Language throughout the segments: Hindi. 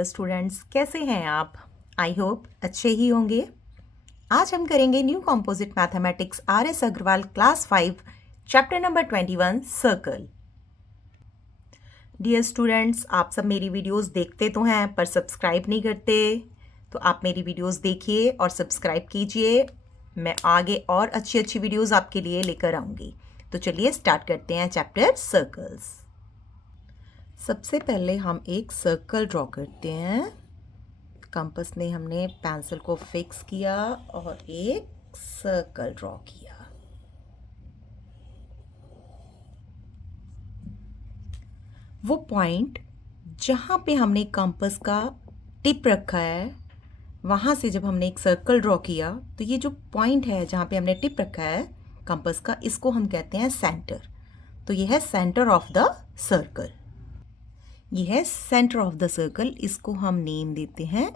डियर स्टूडेंट्स, कैसे हैं आप? आई होप अच्छे ही होंगे। आज हम करेंगे new composite mathematics RS Agarwal class 5 chapter number 21 circle. Dear students, आप सब मेरी वीडियोस देखते तो हैं पर सब्सक्राइब नहीं करते, तो आप मेरी वीडियोस देखिए और सब्सक्राइब कीजिए। मैं आगे और अच्छी अच्छी वीडियोस आपके लिए लेकर आऊँगी। तो चलिए स्टार्ट करते हैं चैप्टर सर्कल्स। सबसे पहले हम एक सर्कल ड्रॉ करते हैं। कंपास में हमने पेंसिल को फिक्स किया और एक सर्कल ड्रॉ किया। वो पॉइंट जहाँ पे हमने कंपास का टिप रखा है, वहाँ से जब हमने एक सर्कल ड्रॉ किया तो ये जो पॉइंट है जहाँ पे हमने टिप रखा है कंपास का, इसको हम कहते हैं सेंटर। तो ये है सेंटर ऑफ द सर्कल। ये है सेंटर ऑफ द सर्कल, इसको हम नेम देते हैं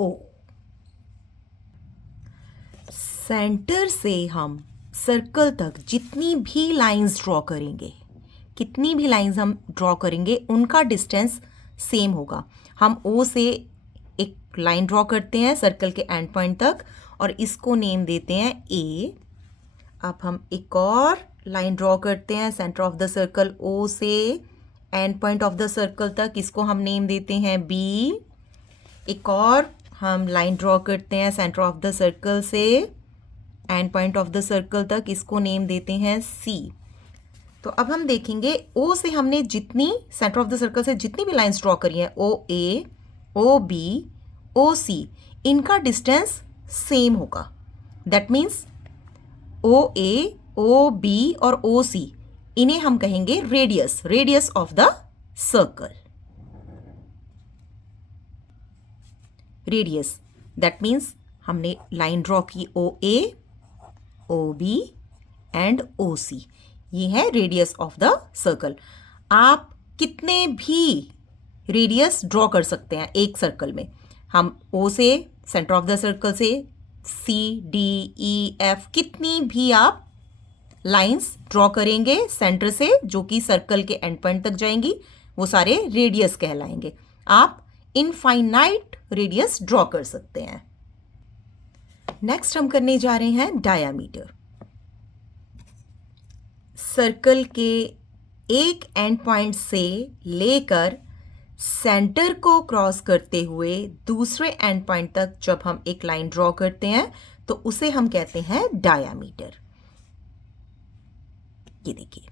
O। सेंटर से हम सर्कल तक जितनी भी लाइंस ड्रॉ करेंगे, कितनी भी लाइंस हम ड्रॉ करेंगे, उनका डिस्टेंस सेम होगा। हम O से एक लाइन ड्रॉ करते हैं सर्कल के एंड पॉइंट तक और इसको नेम देते हैं A। अब हम एक और लाइन ड्रॉ करते हैं centre of the circle O से and point of the circle तक, इसको हम नेम देते हैं B। एक और हम लाइन ड्रॉ करते हैं सेंटर ऑफ द सर्कल से and point of the circle तक, इसको नेम देते हैं C। तो अब हम देखेंगे O से हमने जितनी सेंटर ऑफ द सर्कल से जितनी भी लाइंस ड्रॉ करी हैं, OA, OB, OC, इनका डिस्टेंस सेम होगा। दैट मीन्स OA, OB और OC, इन्हें हम कहेंगे radius of the circle. Radius that means हमने लाइन ड्रॉ की OA, OB एंड OC, ये है रेडियस ऑफ द सर्कल। आप कितने भी रेडियस ड्रॉ कर सकते हैं एक सर्कल में। हम O से सेंटर ऑफ द सर्कल से C, D, E, F, कितनी भी आप लाइंस ड्रॉ करेंगे सेंटर से जो कि सर्कल के एंड पॉइंट तक जाएंगी, वो सारे रेडियस कहलाएंगे। आप इनफाइनाइट रेडियस ड्रॉ कर सकते हैं। नेक्स्ट हम करने जा रहे हैं डायामीटर। सर्कल के एक एंड पॉइंट से लेकर सेंटर को क्रॉस करते हुए दूसरे एंड पॉइंट तक जब हम एक लाइन ड्रॉ करते हैं तो उसे हम कहते हैं डायामीटर। ये देखिए,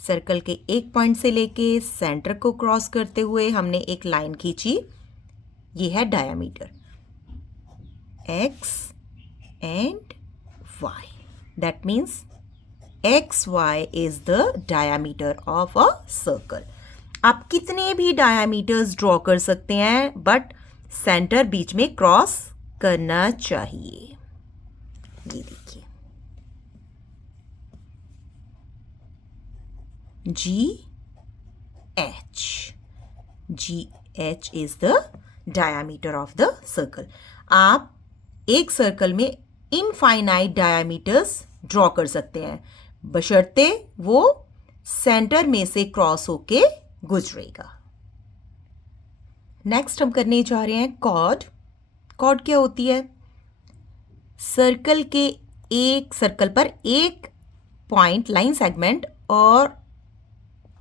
सर्कल के एक पॉइंट से लेके सेंटर को क्रॉस करते हुए हमने एक लाइन खींची, ये है diameter X and Y। That means XY is the diameter of a circle. आप कितने भी डायामीटर्स ड्रॉ कर सकते हैं, बट सेंटर बीच में क्रॉस करना चाहिए। ये देखिए, GH is the diameter of the circle। आप एक सर्कल में इनफाइनाइट डायामीटर्स ड्रॉ कर सकते हैं, बशर्ते वो सेंटर में से क्रॉस होके गुजरेगा। नेक्स्ट हम करने जा रहे हैं कॉर्ड। कॉर्ड क्या होती है? सर्कल के एक सर्कल पर एक पॉइंट, लाइन सेगमेंट और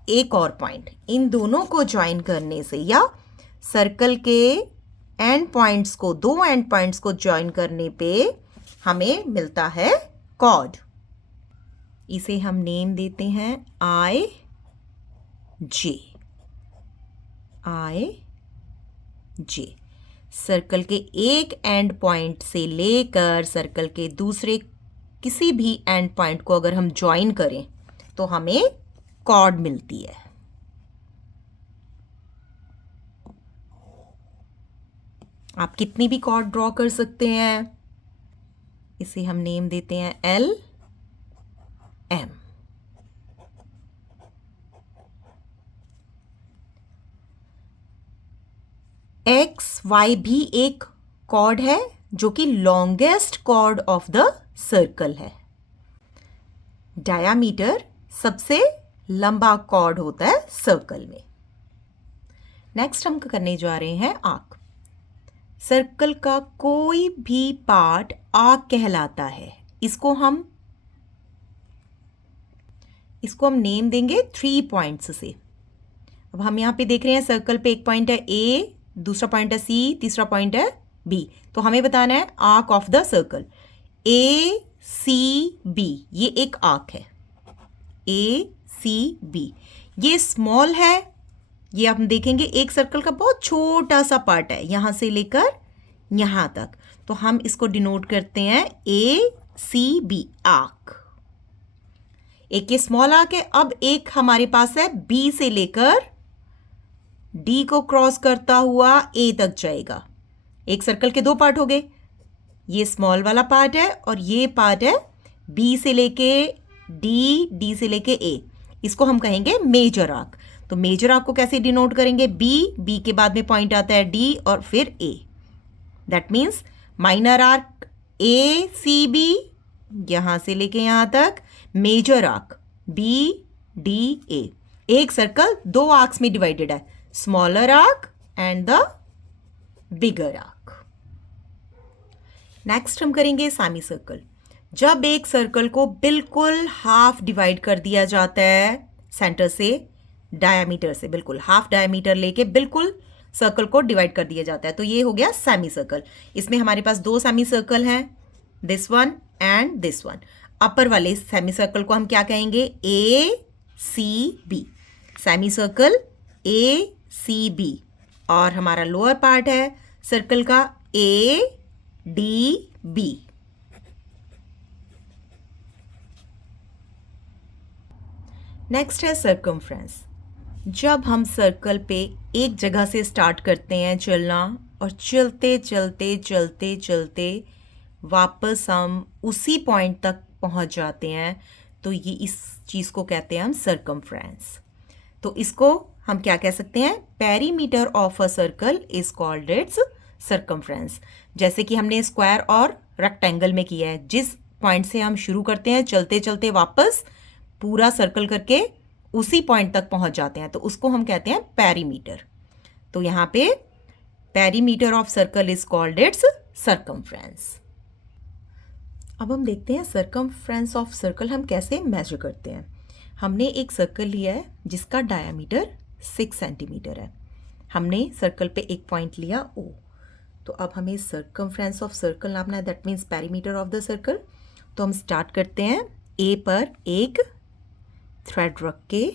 एक और पॉइंट, इन दोनों को ज्वाइन करने से या सर्कल के एंड पॉइंट्स को, दो एंड पॉइंट्स को ज्वाइन करने पे हमें मिलता है कॉर्ड। इसे हम नेम देते हैं IJ। सर्कल के एक एंड पॉइंट से लेकर सर्कल के दूसरे किसी भी एंड पॉइंट को अगर हम ज्वाइन करें तो हमें कॉर्ड मिलती है। आप कितनी भी कॉर्ड ड्रॉ कर सकते हैं। इसे हम नेम देते हैं LM। XY भी एक कॉर्ड है जो कि longest chord of the circle है। डायामीटर सबसे लंबा कॉर्ड होता है सर्कल में। नेक्स्ट हम करने जा रहे हैं आर्क। सर्कल का कोई भी पार्ट आर्क कहलाता है। इसको हम नेम देंगे 3 पॉइंट्स से। अब हम यहाँ पे देख रहे हैं सर्कल पे एक पॉइंट है ए, दूसरा पॉइंट है सी, तीसरा पॉइंट है बी। तो हमें बताना है arc of the circle. A C B ये एक आर्क है। ए सी बी ये स्मॉल है। ये हम देखेंगे एक सर्कल का बहुत छोटा सा पार्ट है, यहां से लेकर यहां तक। तो हम इसको डिनोट करते हैं ए सी बी आर्क। एक ये स्मॉल आर्क है। अब एक हमारे पास है बी से लेकर डी को क्रॉस करता हुआ ए तक जाएगा। एक सर्कल के दो पार्ट हो गए, ये स्मॉल वाला पार्ट है और ये पार्ट है बी से लेके डी, डी से लेके ए। इसको हम कहेंगे मेजर आर्क। तो मेजर आर्क को कैसे डिनोट करेंगे? बी, बी के बाद में पॉइंट आता है डी और फिर A. That means minor arc A C B यहां से लेके यहां तक, major arc B D A. एक सर्कल दो आर्क्स में डिवाइडेड है, smaller arc and the bigger arc. Next हम करेंगे सेमी सर्कल। जब एक सर्कल को बिल्कुल हाफ डिवाइड कर दिया जाता है सेंटर से, डायमीटर से बिल्कुल हाफ डायमीटर लेके बिल्कुल सर्कल को डिवाइड कर दिया जाता है, तो ये हो गया सेमी सर्कल। इसमें हमारे पास दो सेमी सर्कल हैं, this one and this one. Upper वाले सेमी सर्कल को हम क्या कहेंगे? A C B. Semi circle A C B. और हमारा लोअर पार्ट है सर्कल का ए डी बी। नेक्स्ट है सर्कमफ्रेंस। जब हम सर्कल पे एक जगह से स्टार्ट करते हैं चलना और चलते चलते चलते चलते वापस हम उसी पॉइंट तक पहुंच जाते हैं, तो ये इस चीज़ को कहते हैं हम सर्कमफ्रेंस। तो इसको हम क्या कह सकते हैं? Perimeter of a circle is called its circumference. जैसे कि हमने स्क्वायर और रेक्टेंगल में किया है, जिस पॉइंट से हम शुरू करते हैं चलते चलते वापस पूरा सर्कल करके उसी पॉइंट तक पहुंच जाते हैं, तो उसको हम कहते हैं पेरीमीटर। तो यहाँ पे perimeter of circle is called its circumference. अब हम देखते हैं सर्कमफ्रेंस ऑफ सर्कल हम कैसे मेजर करते हैं। हमने एक सर्कल लिया है जिसका डायमीटर 6 सेंटीमीटर है। हमने सर्कल पे एक पॉइंट लिया ओ, तो अब हमें सर्कमफ्रेंस ऑफ सर्कल नापना है, that means perimeter of the circle. तो हम स्टार्ट करते हैं ए पर एक थ्रेड रख के,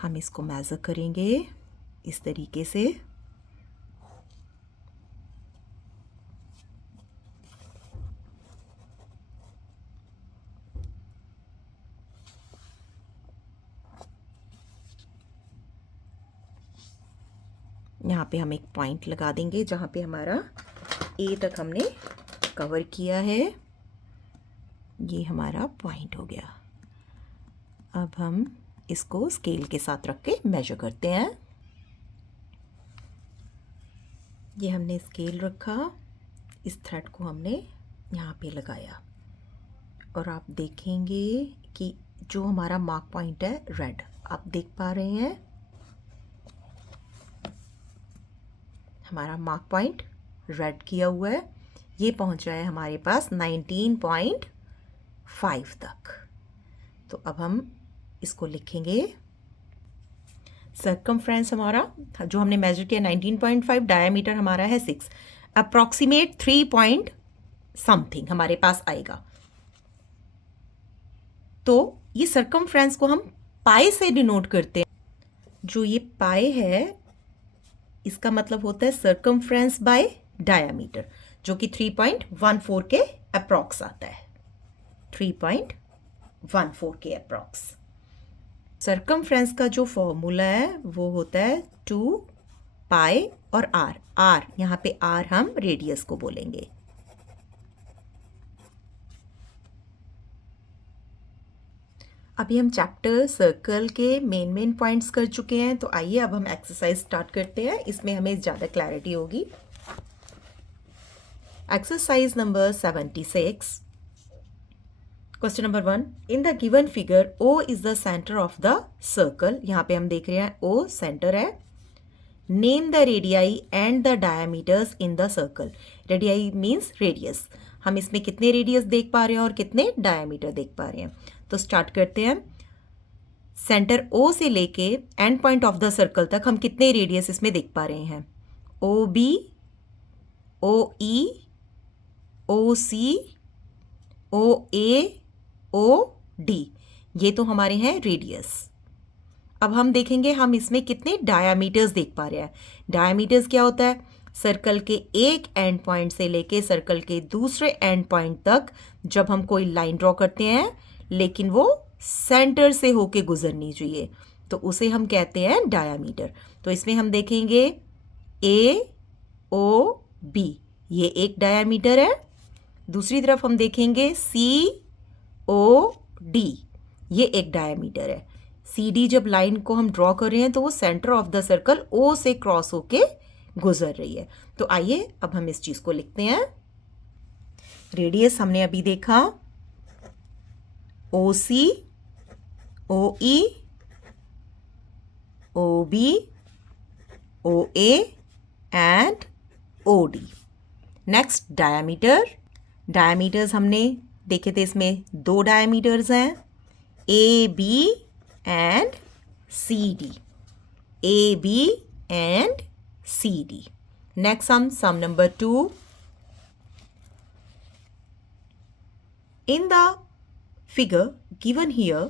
हम इसको मेजर करेंगे इस तरीके से। यहाँ पे हम एक पॉइंट लगा देंगे जहाँ पे हमारा ए तक हमने कवर किया है, ये हमारा पॉइंट हो गया। अब हम इसको स्केल के साथ रख के मेजर करते हैं। ये हमने स्केल रखा, इस थ्रेड को हमने यहाँ पे लगाया और आप देखेंगे कि जो हमारा मार्क पॉइंट है रेड, आप देख पा रहे हैं हमारा मार्क पॉइंट रेड किया हुआ है। ये पहुंचा है हमारे पास 19.5 तक। तो अब हम इसको लिखेंगे। सर्कमफ्रेंस हमारा जो हमने मेजर किया 19.5, डायमीटर हमारा है 6, अप्रॉक्सीमेट 3 पॉइंट समथिंग हमारे पास आएगा। तो ये सर्कमफ्रेंस को हम पाई से डिनोट करते हैं। जो ये पाई है इसका मतलब होता है सर्कमफ्रेंस बाय डायमीटर, जो कि 3.14 के अप्रॉक्स आता है, 3.14 के अप्रॉक्स। सर्कमफ्रेंस का जो फॉर्मूला है वो होता है 2 पाई और आर। आर यहाँ पे आर हम रेडियस को बोलेंगे। अभी हम चैप्टर सर्कल के मेन पॉइंट्स कर चुके हैं, तो आइए अब हम एक्सरसाइज स्टार्ट करते हैं। इसमें हमें ज़्यादा क्लैरिटी होगी। Exercise number 76, question number 1, in the given figure O is the centre of the circle. यहाँ पे हम देख रहे हैं O सेंटर है। Name the radii and the diameters in the circle. Radii means radius. हम इसमें कितने रेडियस देख पा रहे हैं और कितने डायमीटर देख पा रहे हैं। तो स्टार्ट करते हैं। सेंटर O से लेके and point of the circle तक हम कितने रेडियस इसमें देख पा रहे हैं। OB, OE, OC, OA, OD, ये तो हमारे हैं रेडियस। अब हम देखेंगे हम इसमें कितने डायामीटर्स देख पा रहे हैं। डायामीटर्स क्या होता है? सर्कल के एक एंड पॉइंट से लेके सर्कल के दूसरे एंड पॉइंट तक जब हम कोई लाइन ड्रॉ करते हैं लेकिन वो सेंटर से होके गुजरनी चाहिए तो उसे हम कहते हैं डायामीटर। तो इसमें हम देखेंगे AOB, ये एक डायामीटर है। दूसरी तरफ हम देखेंगे COD, ये एक डायामीटर है। CD जब लाइन को हम ड्रॉ कर रहे हैं तो वो centre of the circle O से क्रॉस होके गुजर रही है। तो आइए अब हम इस चीज को लिखते हैं। रेडियस हमने अभी देखा, OC, OE, OB, OA and OD। Next diameter. Diameters हमने देखे थे, इसमें 2 डायामीटर्स हैं, AB and CD। AB and CD। Next हम सम number 2। In the figure given here,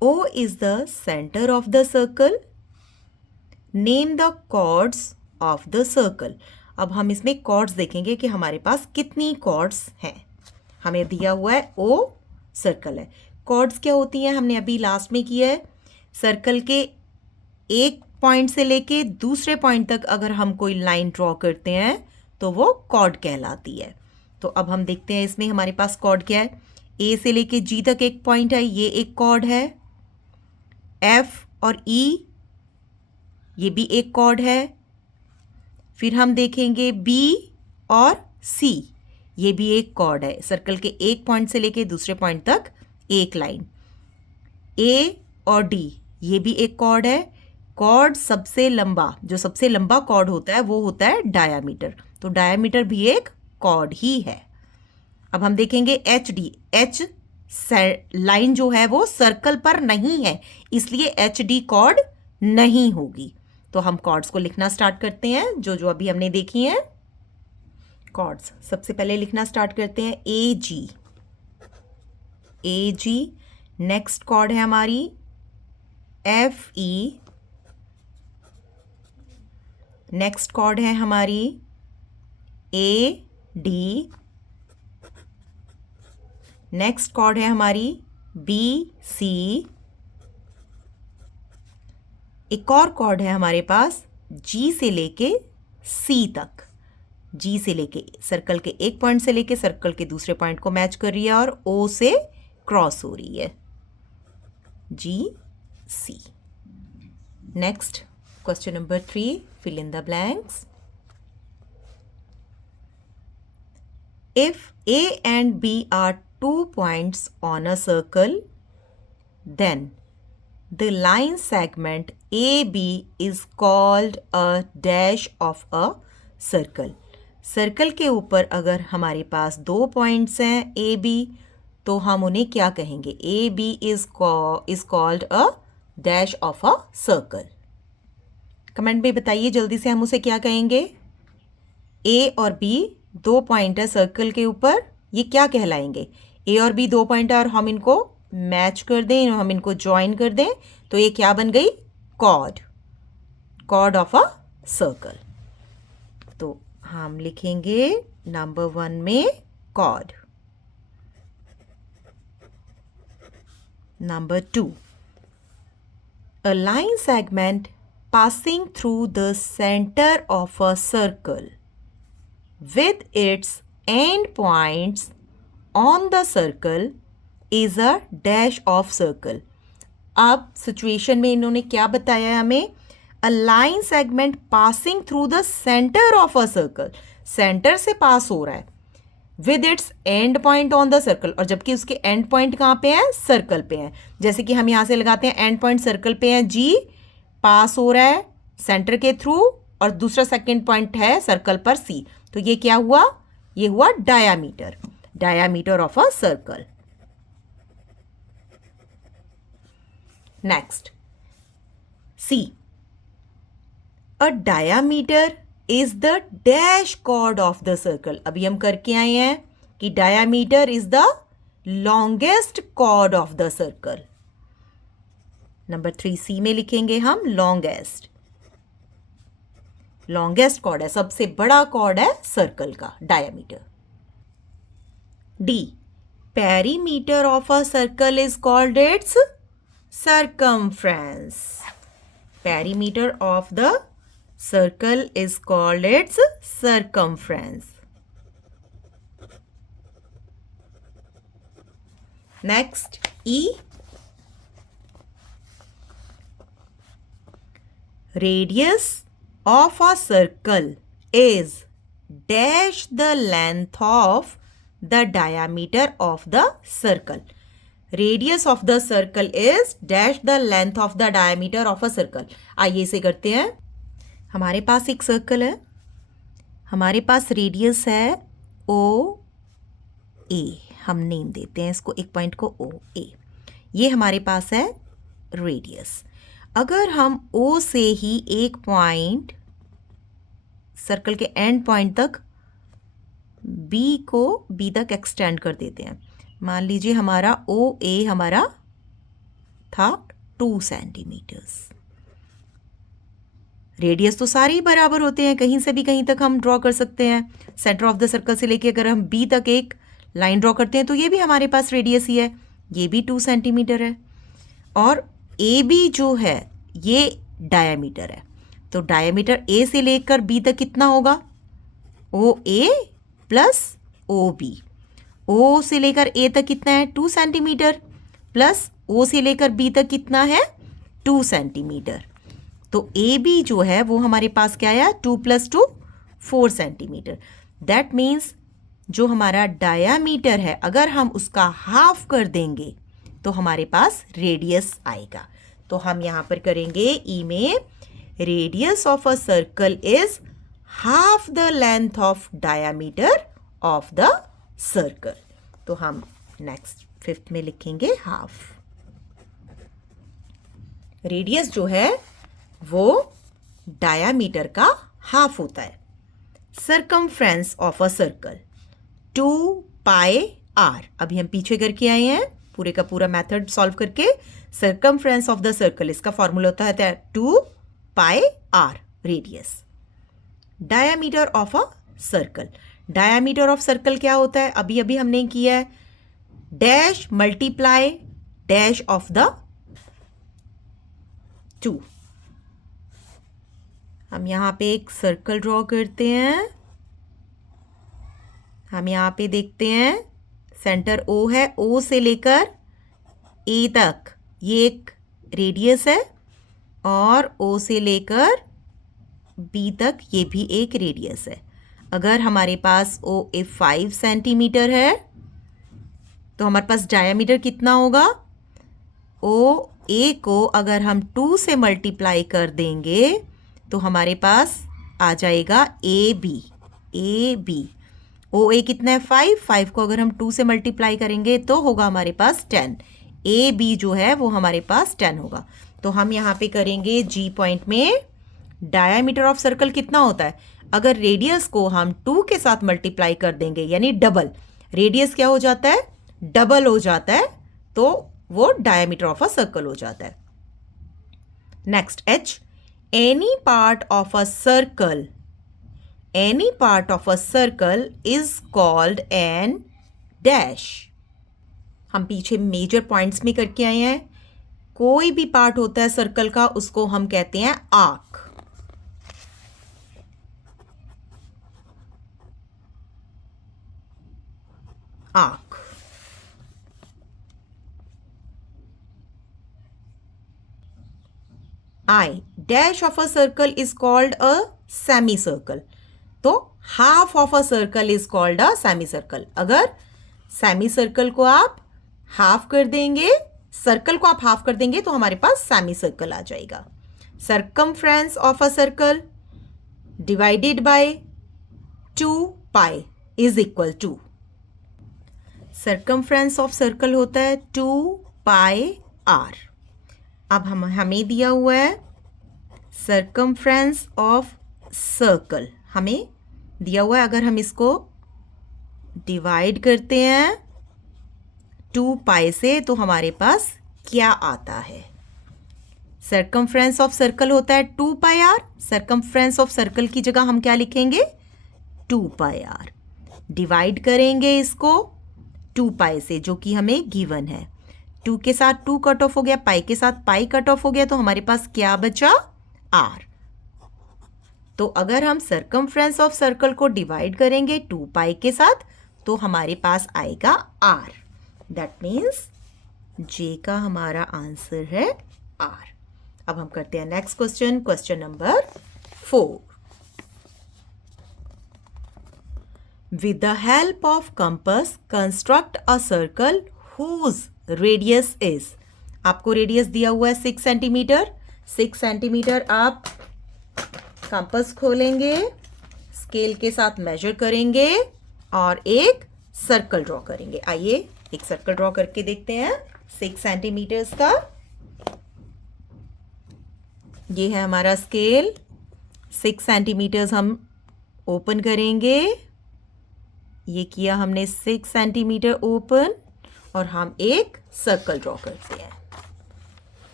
O is the center of the circle. Name the chords of the circle. अब हम इसमें chords देखेंगे कि हमारे पास कितनी chords हैं। हमें दिया हुआ है O सर्कल है। chords क्या होती हैं हमने अभी लास्ट में किया है। सर्कल के एक पॉइंट से लेके दूसरे पॉइंट तक अगर हम कोई लाइन ड्रॉ करते हैं तो वो कॉर्ड कहलाती है। तो अब हम देखते हैं इसमें हमारे पास कॉर्ड क्या है। A से लेके G तक एक पॉइंट है, ये एक कॉर्ड है। F और E, ये भी एक कॉर्ड है। फिर हम देखेंगे B और C, ये भी एक कॉर्ड है। सर्कल के एक पॉइंट से लेके दूसरे पॉइंट तक एक लाइन। A और D, ये भी एक कॉर्ड है। कॉर्ड सबसे लंबा, जो सबसे लंबा कॉर्ड होता है वो होता है डायामीटर। तो डायामीटर भी एक कॉर्ड ही है। अब हम देखेंगे HD। H लाइन जो है वो सर्कल पर नहीं है, इसलिए HD कॉर्ड नहीं होगी। तो हम कॉर्ड्स को लिखना स्टार्ट करते हैं, जो जो अभी हमने देखी हैं कॉर्ड्स। सबसे पहले लिखना स्टार्ट करते हैं AG। AG। नेक्स्ट कॉर्ड है हमारी FE। नेक्स्ट कॉर्ड है हमारी AD। नेक्स्ट कॉर्ड है हमारी BC। एक और कॉर्ड है हमारे पास G से लेके C तक। G से लेके सर्कल के एक पॉइंट से लेके सर्कल के दूसरे पॉइंट को मैच कर रही है और O से क्रॉस हो रही है, GC। Next question number 3, fill in the blanks. If A and B are 2 points on a circle, then the line segment AB is called a dash of a circle. Circle के ऊपर अगर हमारे पास 2 पॉइंट्स हैं AB, तो हम उन्हें क्या कहेंगे? AB is called a dash of a circle. Comment में बताइए जल्दी से, हम उसे क्या कहेंगे? A और B 2 पॉइंट है सर्कल के ऊपर, ये क्या कहलाएंगे? A और B 2 पॉइंट है और हम इनको मैच कर दें, हम इनको ज्वाइन कर दें, तो ये क्या बन गई? Chord. Chord of a circle. तो हम लिखेंगे नंबर 1 में chord. Number 2, a line segment passing through the center of a circle with its end points on the circle is a dash of circle. अब सिचुएशन में इन्होंने क्या बताया है हमें? a line segment passing through the center of a circle, centre से पास हो रहा है, with its end point on the circle, और जबकि उसके end point कहाँ पे है? सर्कल पे है। जैसे कि हम यहाँ से लगाते हैं end point सर्कल पे है G, पास हो रहा है सेंटर के थ्रू, और दूसरा सेकंड पॉइंट है सर्कल पर सी। तो ये क्या हुआ? ये हुआ diameter, diameter of a circle. Next c, a diameter is the dash chord of the circle. अभी हम करके आए हैं कि diameter is the longest chord of the circle. Number 3 c में लिखेंगे हम लॉन्गेस्ट, लॉन्गेस्ट कॉर्ड है, सबसे बड़ा कॉर्ड है सर्कल का diameter. D, perimeter of a circle is called its circumference. Perimeter of the circle is called its circumference. Next, E, radius of a circle is dash the length of the diameter of the circle. Radius of the circle is dash the length of the diameter of a circle. आइए इसे करते हैं। हमारे पास एक सर्कल है, हमारे पास रेडियस है ओ ए, हम नेम देते हैं इसको, एक पॉइंट को ओ ए। ये हमारे पास है रेडियस। अगर हम ओ से ही एक पॉइंट सर्कल के एंड पॉइंट तक बी को बी तक एक्सटेंड कर देते हैं, मान लीजिए हमारा ओ ए हमारा था 2 सेंटीमीटर्स। रेडियस तो सारे ही बराबर होते हैं, कहीं से भी कहीं तक हम ड्रॉ कर सकते हैं। सेंटर ऑफ द सर्कल से लेके अगर हम बी तक एक लाइन ड्रॉ करते हैं तो ये भी हमारे पास रेडियस ही है, ये भी 2 सेंटीमीटर है। और ए बी जो है ये डायमीटर है, तो डायमीटर ए से लेकर बी तक कितना होगा? ओ ए प्लस ओ बी। ओ से लेकर ए तक कितना है? 2 सेंटीमीटर, प्लस ओ से लेकर बी तक कितना है? 2 सेंटीमीटर। तो ए बी जो है वो हमारे पास क्या आया? 2 + 2 4 सेंटीमीटर। दैट मीन्स जो हमारा डायामीटर है अगर हम उसका हाफ कर देंगे तो हमारे पास रेडियस आएगा। तो हम यहाँ पर करेंगे ई में, radius of a circle is half the length of diameter of the circle. तो हम नेक्स्ट 5th में लिखेंगे हाफ। रेडियस जो है वो डायामीटर का हाफ होता है। Circumference of a circle 2 pi r. अभी हम पीछे करके आए हैं पूरे का पूरा मेथड सॉल्व करके। सर्कमफ्रेंस ऑफ द सर्कल, इसका फॉर्मूला होता है 2 pi r radius. Diameter of a circle, diameter of circle क्या होता है? अभी अभी हमने किया है, dash multiply dash of the 2। हम यहाँ पे एक सर्कल ड्रॉ करते हैं। हम यहाँ पे देखते हैं सेंटर ओ है, ओ से लेकर ए तक ये एक रेडियस है, और ओ से लेकर बी तक ये भी एक रेडियस है। अगर हमारे पास ओ ए 5 सेंटीमीटर है तो हमारे पास डायामीटर कितना होगा? ओ ए को अगर हम 2 से मल्टीप्लाई कर देंगे तो हमारे पास आ जाएगा A B. A B O ए कितना है? 5 को अगर हम 2 से मल्टीप्लाई करेंगे तो होगा हमारे पास 10। ए बी जो है वो हमारे पास 10 होगा। तो हम यहाँ पे करेंगे जी पॉइंट में, डायामीटर ऑफ सर्कल कितना होता है? अगर रेडियस को हम 2 के साथ मल्टीप्लाई कर देंगे यानी डबल, रेडियस क्या हो जाता है? डबल हो जाता है, तो वो डायामीटर ऑफ अ सर्कल हो जाता है। Next H, any part of a circle, any part of a circle is called an dash. हम पीछे मेजर पॉइंट्स में करके आए हैं। कोई भी पार्ट होता है सर्कल का उसको हम कहते हैं आर्क। आर्क। आई, dash of a circle is called a semi circle. तो half of a circle is called a semi circle. अगर सेमी सर्कल को आप हाफ कर देंगे, सर्कल को आप हाफ कर देंगे तो हमारे पास सेमी सर्कल आ जाएगा। circumference of a circle divided by 2 pi is equal to, circumference of circle होता है 2 pi r. अब हमें दिया हुआ है circumference of circle, हमें दिया हुआ है, अगर हम इसको डिवाइड करते हैं 2 पाई से तो हमारे पास क्या आता है. सर्कमफ्रेंस ऑफ सर्कल होता है 2 pi r. Circumference of circle की जगह हम क्या लिखेंगे 2 पाई आर. डिवाइड करेंगे इसको 2 पाई से जो कि हमें गिवन है. 2 के साथ 2 कट ऑफ हो गया, पाई के साथ पाई कट ऑफ हो गया, तो हमारे पास क्या बचा आर. तो अगर हम सर्कमफ्रेंस ऑफ सर्कल को डिवाइड करेंगे 2 पाई के साथ तो हमारे पास आएगा आर. दैट मीन्स जे का हमारा आंसर है आर. अब हम करते हैं next question, question number 4. With the help of compass, construct a circle whose radius is. आपको रेडियस दिया हुआ है 6 सेंटीमीटर. 6 सेंटीमीटर आप कंपास खोलेंगे, स्केल के साथ मेजर करेंगे और एक सर्कल ड्रॉ करेंगे. आइए एक सर्कल ड्रॉ करके देखते हैं 6 सेंटीमीटर्स का. ये है हमारा स्केल. 6 सेंटीमीटर्स हम ओपन करेंगे. ये किया हमने 6 सेंटीमीटर ओपन और हम एक सर्कल ड्रॉ करते हैं.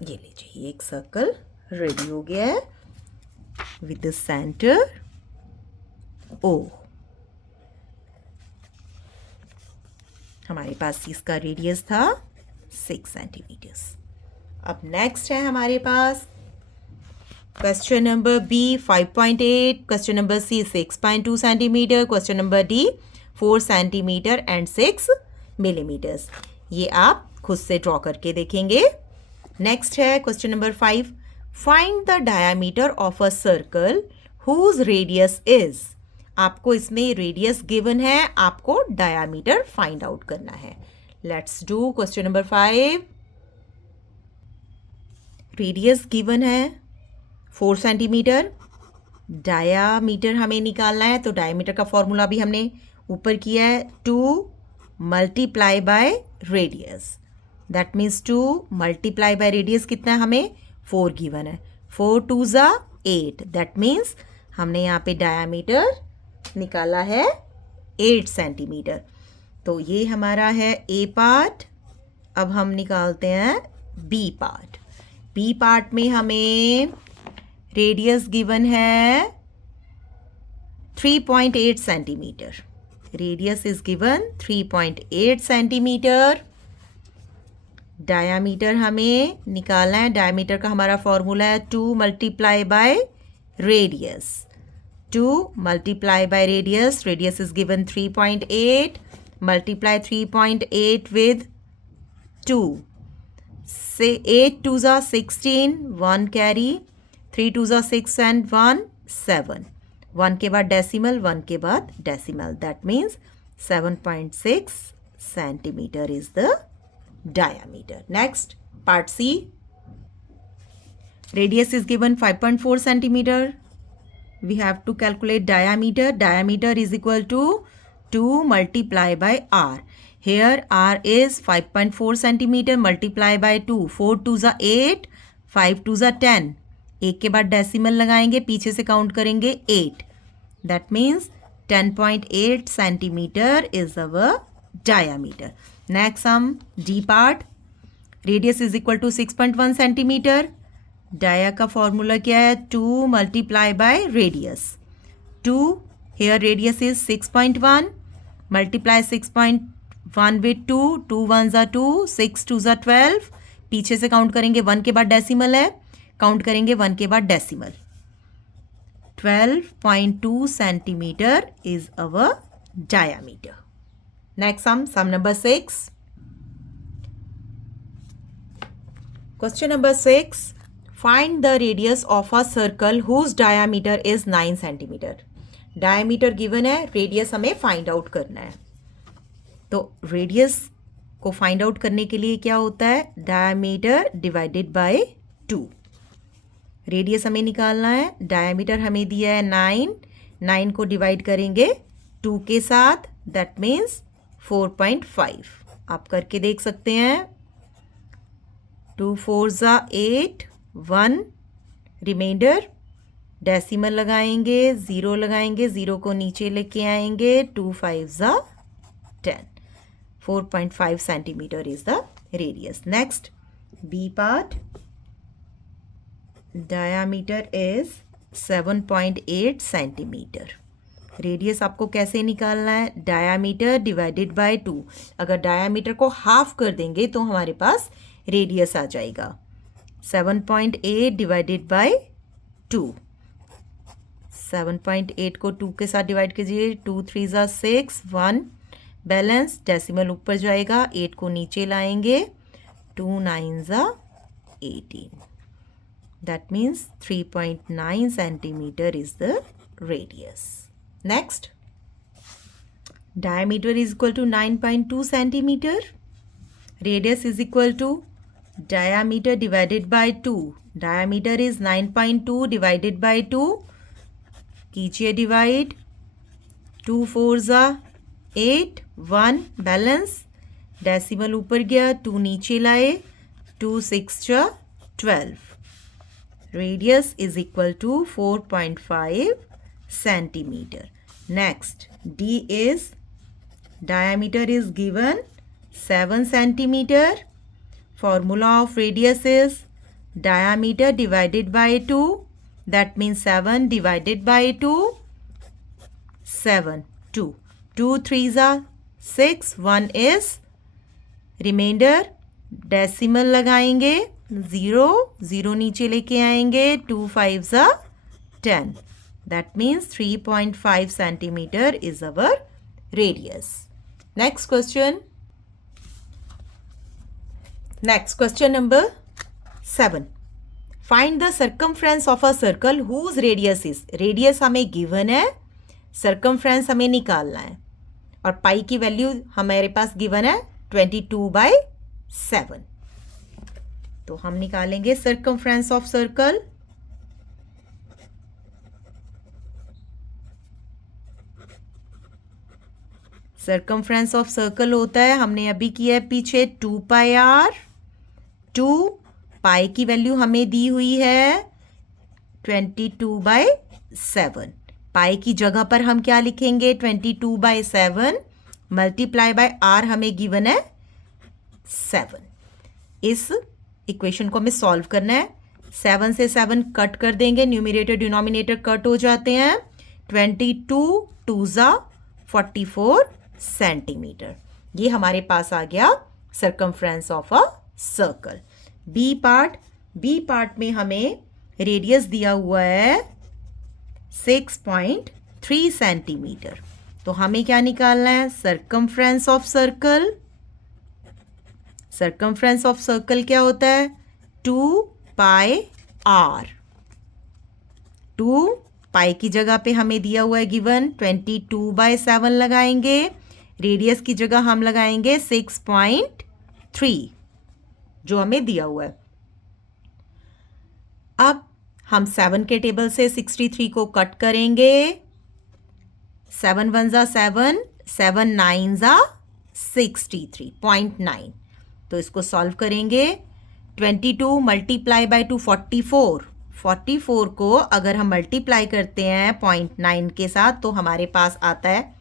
ये लीजिए एक सर्कल रेडी हो गया है विद द सेंटर ओ. हमारे पास इसका रेडियस था 6 सेंटीमीटर्स. अब नेक्स्ट है हमारे पास question number B 5.8, question number C 6.2 centimetre, question number D 4 centimetre and 6 millimetres. ये आप खुद से ड्रॉ करके देखेंगे. नेक्स्ट है question number 5. Find the diameter of a circle whose radius is. आपको इसमें रेडियस गिवन है, आपको डायामीटर फाइंड आउट करना है. Let's do question number 5. Radius given है 4 सेंटीमीटर. डायामीटर हमें निकालना है, तो डायामीटर का फॉर्मूला भी हमने ऊपर किया है 2 multiply by radius. That means 2 multiply by radius कितना है हमें 4 गिवन है. 4 2 ज़ा 8. दैट मीन्स हमने यहाँ पे डायामीटर निकाला है 8 सेंटीमीटर. तो ये हमारा है ए पार्ट. अब हम निकालते हैं बी पार्ट. बी पार्ट में हमें रेडियस गिवन है 3.8 centimetre. Radius is given 3.8 centimetre. Diameter हमें निकालना है. डायामीटर का हमारा फॉर्मूला है 2 multiply by radius. 2 multiply by radius. Radius is given 3.8. Multiply 3.8 with 2. Say 8 2 ज़ा 16. 1 कैरी. 3 2 ज़ा 6 and 1 7. 1 के बाद डेसिमल, 1 के बाद decimal. That means 7.6 centimetre is the diameter. Next, part C. Radius is given 5.4 centimeter. We have to calculate diameter. Diameter is equal to 2 multiply by r. Here r is 5.4 centimeter multiply by 2. 4 2 ज़ा 8, 5 2 ज़ा 10. एक के बाद डेसिमल लगाएंगे, पीछे से काउंट करेंगे 8. That means 10.8 centimeter is our diameter. Next sum D part. Radius is equal to 6.1 centimeter. Dia का फॉर्मूला क्या है 2 multiply by radius. 2 here radius is 6.1. Multiply 6.1 with 2. 2 1 ज़ा 2. 6 2 ज़ा 12. पीछे से काउंट करेंगे 1 के बाद डेसिमल है, काउंट करेंगे 1 के बाद decimal. 12.2 centimetre is our diameter. Next sum number 6. Question number 6. Find the radius of a circle whose diameter is 9 centimeter. Diameter given है, रेडियस हमें फाइंड आउट करना है। तो रेडियस को फाइंड आउट करने के लिए क्या होता है, डायमीटर डिवाइडेड बाय 2। रेडियस हमें निकालना है, डायमीटर हमें दिया है 9, 9 को डिवाइड करेंगे 2 के साथ, दैट मीन्स 4.5। आप करके देख सकते हैं। 2 4 ज़ा 8, 1 रिमाइंडर, डेसिमल लगाएंगे, 0 लगाएंगे, 0 को नीचे लेके आएंगे, 2 5 ज़ा 10, 4.5 centimetre is the radius. Next b part, diameter is 7.8 centimetre. Radius आपको कैसे निकालना है, डायामीटर डिवाइडेड बाय 2। अगर डायामीटर को हाफ कर देंगे तो हमारे पास रेडियस आ जाएगा। 7.8 डिवाइडेड बाय 2, 7.8 को 2 के साथ डिवाइड कीजिए, 2 3 ज़ा 6, 1 बैलेंस, डेसिमल ऊपर जाएगा, 8 को नीचे लाएंगे, 2 9 ज़ा 18, that means 3.9 centimetre is the radius. Next, diameter is equal to 9.2 centimeter. Radius is equal to diameter divided by 2. Diameter is 9.2 divided by 2. कीजिए divide. 2 4 ज़ा 8, 1 बैलेंस, डेसिमल ऊपर गया, 2 नीचे लाए, 2 6 ज़ा 12. Radius is equal to 4.5 centimeter. Next, D is diameter is given 7 centimeter. Formula of radius is diameter divided by 2. That means 7 divided by 2, 7, 2. 2 3 ज़ा 6, 1 is remainder, decimal लगाएंगे, 0 0 नीचे लेके आएंगे, 2 5 ज़ा 10. That means 3.5 centimeter is our radius. Next question. Next question number 7. Find the circumference of a circle whose radius is. Radius हमें given है, circumference हमें निकालना है, और पाई की वैल्यू हमारे पास given है 22/7। तो हम निकालेंगे circumference of circle। Circumference of circle होता है, हमने अभी किया है पीछे 2 पाई r। 2 पाई की वैल्यू हमें दी हुई है 22/7। पाई की जगह पर हम क्या लिखेंगे, 22/7 मल्टीप्लाई बाय r हमें गिवन है 7। इस इक्वेशन को हमें सॉल्व करना है। 7 से 7 कट कर देंगे, न्यूमरेटर डिनोमिनेटर कट हो जाते हैं, 22 2 ज़ा 44 सेंटीमीटर। ये हमारे पास आ गया circumference of a circle. B part में हमें रेडियस दिया हुआ है 6.3 सेंटीमीटर। तो हमें क्या निकालना है, circumference of circle. Circumference of circle क्या होता है, 2 पाई r। 2 पाई की जगह पे हमें दिया हुआ है गिवन 22/7 लगाएंगे, रेडियस की जगह हम लगाएंगे 6.3 जो हमें दिया हुआ है। अब हम 7 के टेबल से 63 को कट करेंगे, 7 1 ज़ा 7, 7 9 ज़ा 63.9। तो इसको सॉल्व करेंगे, 22 मल्टीप्लाई बाय 2 44। 44 को अगर हम मल्टीप्लाई करते हैं 0.9 के साथ तो हमारे पास आता है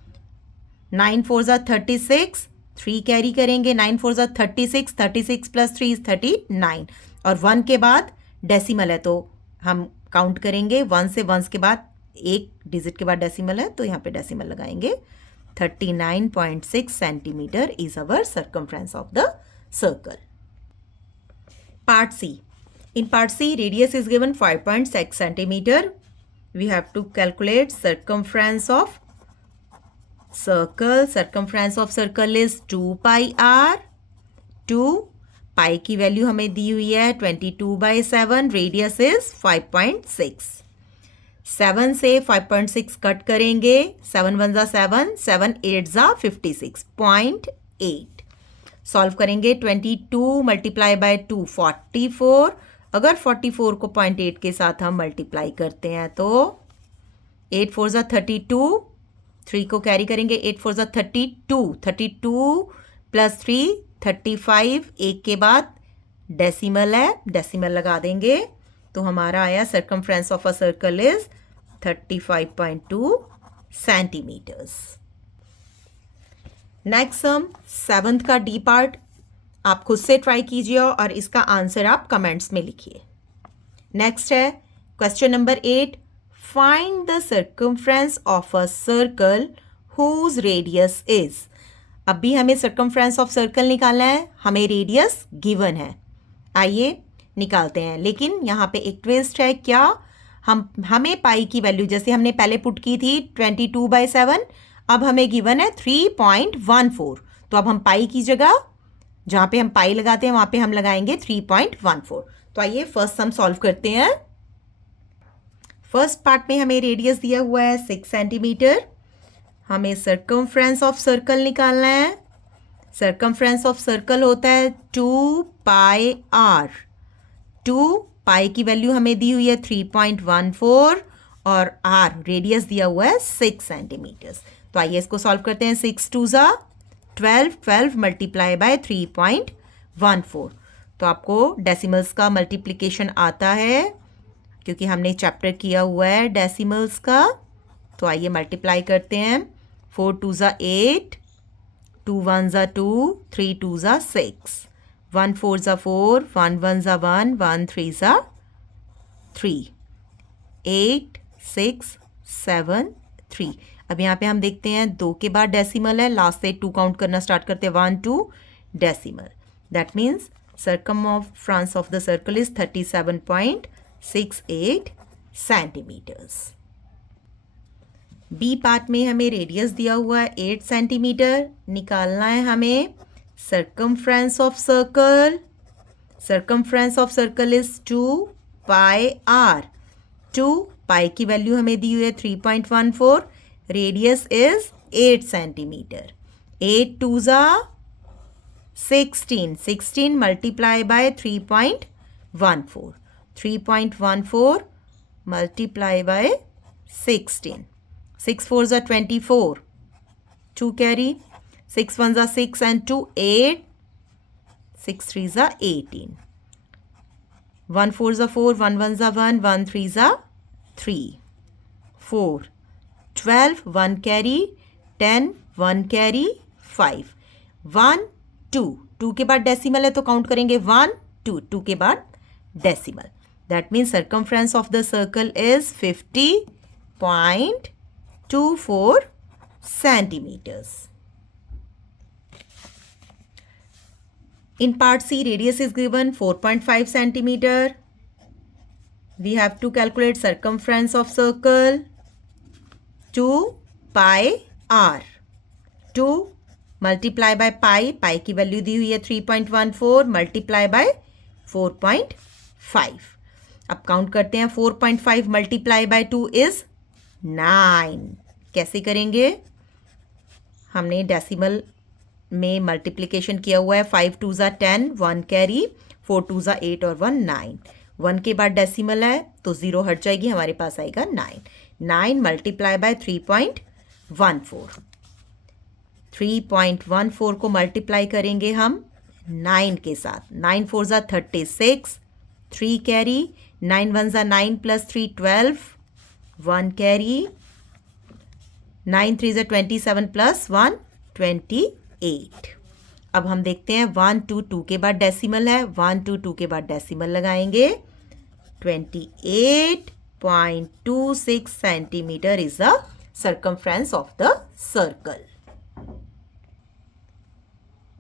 9 4 ज़ा 36, 3 कैरी करेंगे, 9 4 ज़ा 36, 36 प्लस 3 इज 39, और 1 के बाद डेसिमल है तो हम काउंट करेंगे 1 से 1 के बाद एक डिजिट के बाद डेसिमल है तो यहाँ पे डेसिमल लगाएंगे। 39.6 centimetre is our circumference of the circle. Part c. In part C, radius is given 5.6 centimeter. We have to calculate circumference of circle. Circumference of circle is 2 pi r. 2 pi की वैल्यू हमें दी हुई है 22/7. Radius is 5.6. 7 से 5.6 कट करेंगे, 7 1 जा 7, 7 8 जा 56, 0.8 सॉल्व करेंगे। 22 मल्टीप्लाई बाय 2 44, अगर 44 को 0.8 के साथ हम मल्टीप्लाई करते हैं तो 8 4 जा 32, 3 को कैरी करेंगे, 8 4 जा 32, 32 प्लस 3 35, एक के बाद डेसिमल है, डेसिमल लगा देंगे तो हमारा आया circumference of a circle is 35.2 centimetres. Next sum 7th का डी पार्ट आप खुद से ट्राई कीजिए और इसका आंसर आप कमेंट्स में लिखिए। नेक्स्ट है question number 8, find the circumference of a circle whose radius is. अभी हमें सर्कमफ्रेंस ऑफ सर्कल निकालना है, हमें रेडियस गिवन है, आइए निकालते हैं। लेकिन यहाँ पे एक ट्विस्ट है, क्या हमें पाई की वैल्यू जैसे हमने पहले पुट की थी 22/7, अब हमें गिवन है 3.14, तो अब हम पाई की जगह जहाँ पे हम पाई लगाते हैं वहाँ पे हम लगाएंगे 3.14। तो आइए फर्स्ट सम सॉल्व करते हैं। फर्स्ट पार्ट में हमें रेडियस दिया हुआ है 6 सेंटीमीटर, हमें सर्कमफ्रेंस ऑफ सर्कल निकालना है। सर्कमफ्रेंस ऑफ सर्कल होता है 2πr, 2 पाई की वैल्यू हमें दी हुई है 3.14 और r रेडियस दिया हुआ है 6 सेंटीमीटर्स। तो आइए इसको सॉल्व करते हैं। 6 2 जा 12, 12 मल्टीप्लाई बाय 3.14, तो आपको डेसिमल्स का मल्टीप्लिकेशन आता है क्योंकि हमने चैप्टर किया हुआ है डेसिमल्स का। तो आइए मल्टीप्लाई करते हैं। 4 2 जा 8, 2 1 जा 2, 3 2 जा 6, 1 4 जा 4, 1 1 जा 1, 1 3 जा 3, 8 6 7 3। अब यहाँ पे हम देखते हैं 2 के बाद डेसिमल है, लास्ट से 2 काउंट करना स्टार्ट करते हैं, 1 2 decimal. That means circumference of the circle is 37.68 centimetres. B part में हमें रेडियस दिया हुआ है 8 सेंटीमीटर, निकालना है हमें circumference of circle। circumference of circle is 2πr, 2 पाई की वैल्यू हमें दी हुई है 3.14, रेडियस इज 8 सेंटीमीटर। 8 2 जा 16, 16 मल्टीप्लाई बाय 3.14, 3.14 मल्टीप्लाई बाय 16, 6 4 जा 24, 2 कैरी, 6 1 जा 6 and 2 8, 6 3 जा 18, 1 4 जा 4, 1 1 जा 1, 1 3 जा 3, 4 12, 1 कैरी, 10 1 कैरी 5, 1 2, 2 के बाद डेसिमल है तो काउंट करेंगे 1 2, 2 के बाद decimal. That means circumference of the circle is 50.24 centimetres. In part C, radius is given 4.5 centimeter. We have to calculate circumference of circle 2πr. 2 multiply by pi, pi की वैल्यू दी हुई है 3.14 multiply by 4.5। अब काउंट करते हैं, 4.5 multiply by 2 is 9। कैसे करेंगे, हमने डेसिमल में मल्टीप्लिकेशन किया हुआ है, 5 2 जा 10, 1 कैरी, 4 2 जा 8 और 1 9, 1 के बाद डेसिमल है तो 0 हट जाएगी, हमारे पास आएगा 9। 9 मल्टीप्लाई बाय 3.14, 3.14 को मल्टीप्लाई करेंगे हम 9 के साथ, 9 4 जा 36, 3 कैरी, 9 1 जा 9 प्लस 3 12, 1 कैरी, 9 3 जा 27 प्लस 1 28। अब हम देखते हैं 1 2 2 के बाद डेसिमल है, 1 2 2 के बाद डेसिमल लगाएंगे, 28.26 centimetre is the circumference of the circle.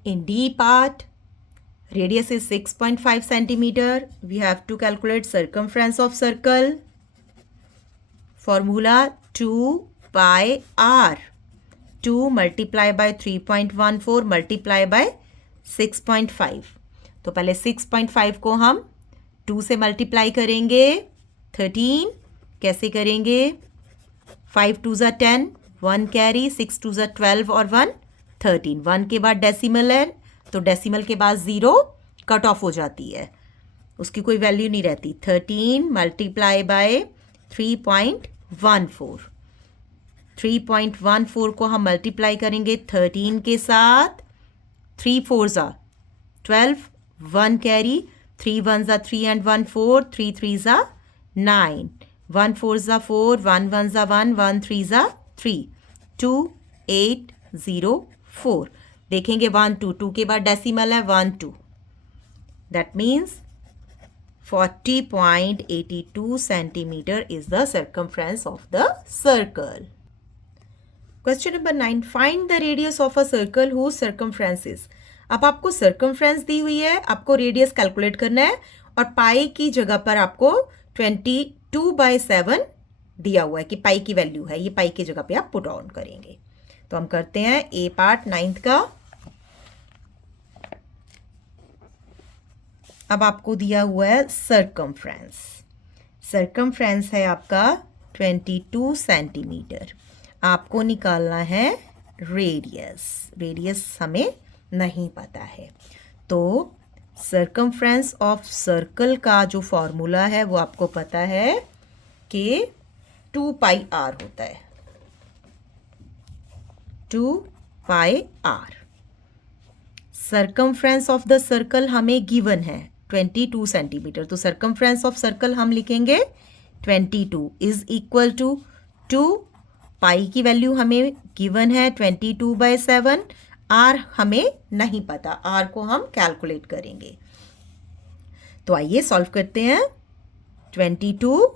In D part, radius is 6.5 centimeter. We have to calculate circumference of circle. Formula 2 pi r. 2 multiply by 3.14 multiply by 6.5. तो पहले 6.5 को हम 2 से मल्टीप्लाई करेंगे, 13 कैसे करेंगे? 5 2 ज़ा 10, 1 कैरी, 6 2 ज़ा 12 और 1 13। 1 के बाद डेसिमल है तो डेसिमल के बाद 0 कट ऑफ हो जाती है, उसकी कोई वैल्यू नहीं रहती। 13 मल्टीप्लाई बाय 3.14। 3.14 को हम मल्टीप्लाई करेंगे 13 के साथ। 3 4 ज़ा 12, 1 कैरी, 3 1 ज़ा 3 एंड 1 4, 3 3 ज़ा 9, 1 4 ज़ा 4, 1 1 ज़ा 1, 1 3 ज़ा 3, 2 8 0 4। देखेंगे 1 2, 2 के बाद डेसिमल है 1 2, that means 40.82 centimeter is the circumference of the circle. Question number 9. Find the radius of a circle whose circumference is. अब आपको circumference दी हुई है, आपको radius कैलकुलेट करना है और पाई की जगह पर आपको 22/7 दिया हुआ है कि पाई की वैल्यू है, ये पाई की जगह पे आप पुट ऑन करेंगे। तो हम करते हैं ए पार्ट 9th का। अब आपको दिया हुआ है सर्कमफ्रेंस। सर्कमफ्रेंस है आपका 22 सेंटीमीटर। आपको निकालना है रेडियस। रेडियस हमें नहीं पता है, तो सर्कमफ्रेंस ऑफ सर्कल का जो फॉर्मूला है वो आपको पता है कि 2πr होता है। 2πr। Circumference of the circle हमें गिवन है 22 सेंटीमीटर, तो सर्कमफ्रेंस ऑफ सर्कल हम लिखेंगे 22 इज इक्वल टू 2 पाई की वैल्यू हमें गिवन है 22/7। आर हमें नहीं पता, आर को हम कैलकुलेट करेंगे। तो आइए सॉल्व करते हैं। 22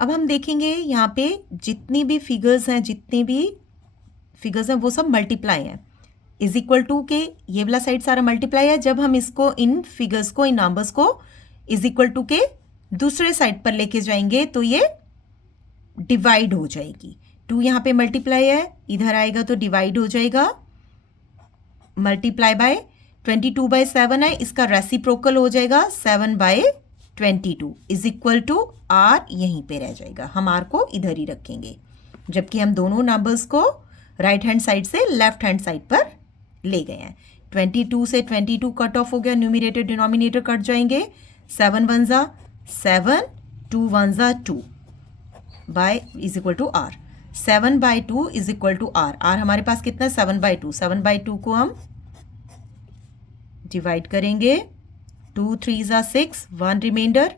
अब हम देखेंगे यहाँ पे जितनी भी फिगर्स हैं वो सब मल्टीप्लाई हैं। इज इक्वल टू के ये वाला साइड सारा मल्टीप्लाई है। जब हम इसको इन फिगर्स को, इन नंबर्स को इज इक्वल टू के दूसरे साइड पर लेके जाएंगे तो ये डिवाइड हो जाएगी। 2 यहाँ पे मल्टीप्लाई है, इधर आएगा तो डिवाइड हो जाएगा। मल्टीप्लाई बाय 22/7 है, इसका रेसिप्रोकल हो जाएगा 7/22 इज इक्वल टू आर, यहीं पे रह जाएगा। हम आर को इधर ही रखेंगे, जबकि हम दोनों नंबर्स को राइट हैंड साइड से लेफ्ट हैंड साइड पर ले गए हैं। 22 से 22 कट ऑफ हो गया, न्यूमरेटर डिनोमिनेटर कट जाएंगे। 7 1 ज़ा 7, 2 1 ज़ा 2 by is equal to r. 7/2 is equal to r. R हमारे पास कितना है? 7/2। 7/2 को हम डिवाइड करेंगे। 2 3 ज़ा 6, 1 रिमाइंडर,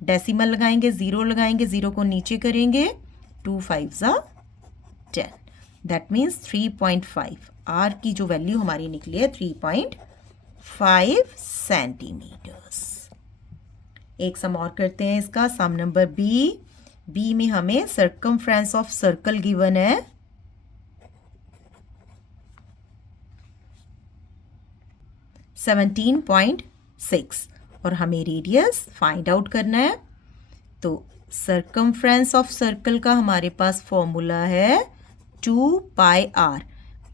डेसिमल लगाएंगे, 0 लगाएंगे, 0 को नीचे करेंगे, 2 5 ज़ा 10, दैट मीन्स 3.5। आर की जो वैल्यू हमारी निकली है 3.5 सेंटीमीटर्स। एक सम और करते हैं इसका, सम नंबर बी में हमें सर्कमफ्रेंस ऑफ सर्कल गिवन है 17.6 और हमें रेडियस फाइंड आउट करना है। तो सर्कमफ्रेंस ऑफ सर्कल का हमारे पास फॉर्मूला है 2πr।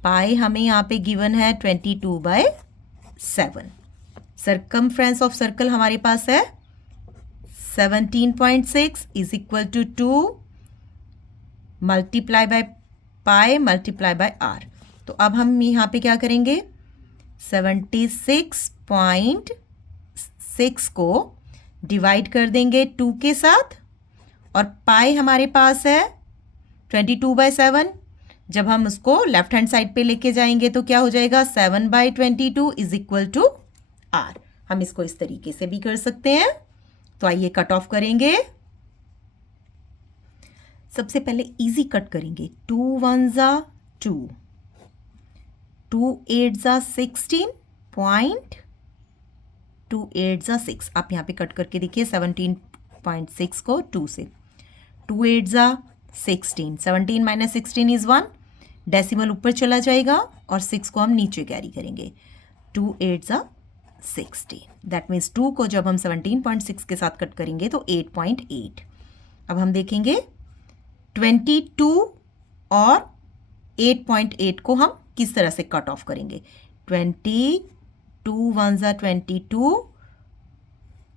पाई हमें यहाँ पे गिवन है 22/7। सर्कमफ्रेंस ऑफ सर्कल हमारे पास है 17.6 is equal to 2 multiply by pi multiply by r. तो अब हम यहाँ पे क्या करेंगे? 76.6 को डिवाइड कर देंगे 2 के साथ, और पाई हमारे पास है 22/7। जब हम उसको लेफ्ट हैंड साइड पे लेके जाएंगे तो क्या हो जाएगा? 7/22 इज इक्वल टू आर। हम इसको इस तरीके से भी कर सकते हैं। तो आइए कट ऑफ करेंगे। सबसे पहले इजी कट करेंगे। 2 1 ज़ा 2, 2 8 ज़ा 16.2 8 ज़ा 6। आप यहाँ पे कट करके देखिए 17.6 को 2 से। 2 8 ज़ा 16, 17 माइनस 16 इज 1, डेसिमल ऊपर चला जाएगा और 6 को हम नीचे कैरी करेंगे। 2 8 ज़ा 16, दैट मीन्स 2 को जब हम 17.6 के साथ कट करेंगे तो 8.8। अब हम देखेंगे 22 और 8.8 को हम किस तरह से कट ऑफ करेंगे। 22 1 ज़ा 22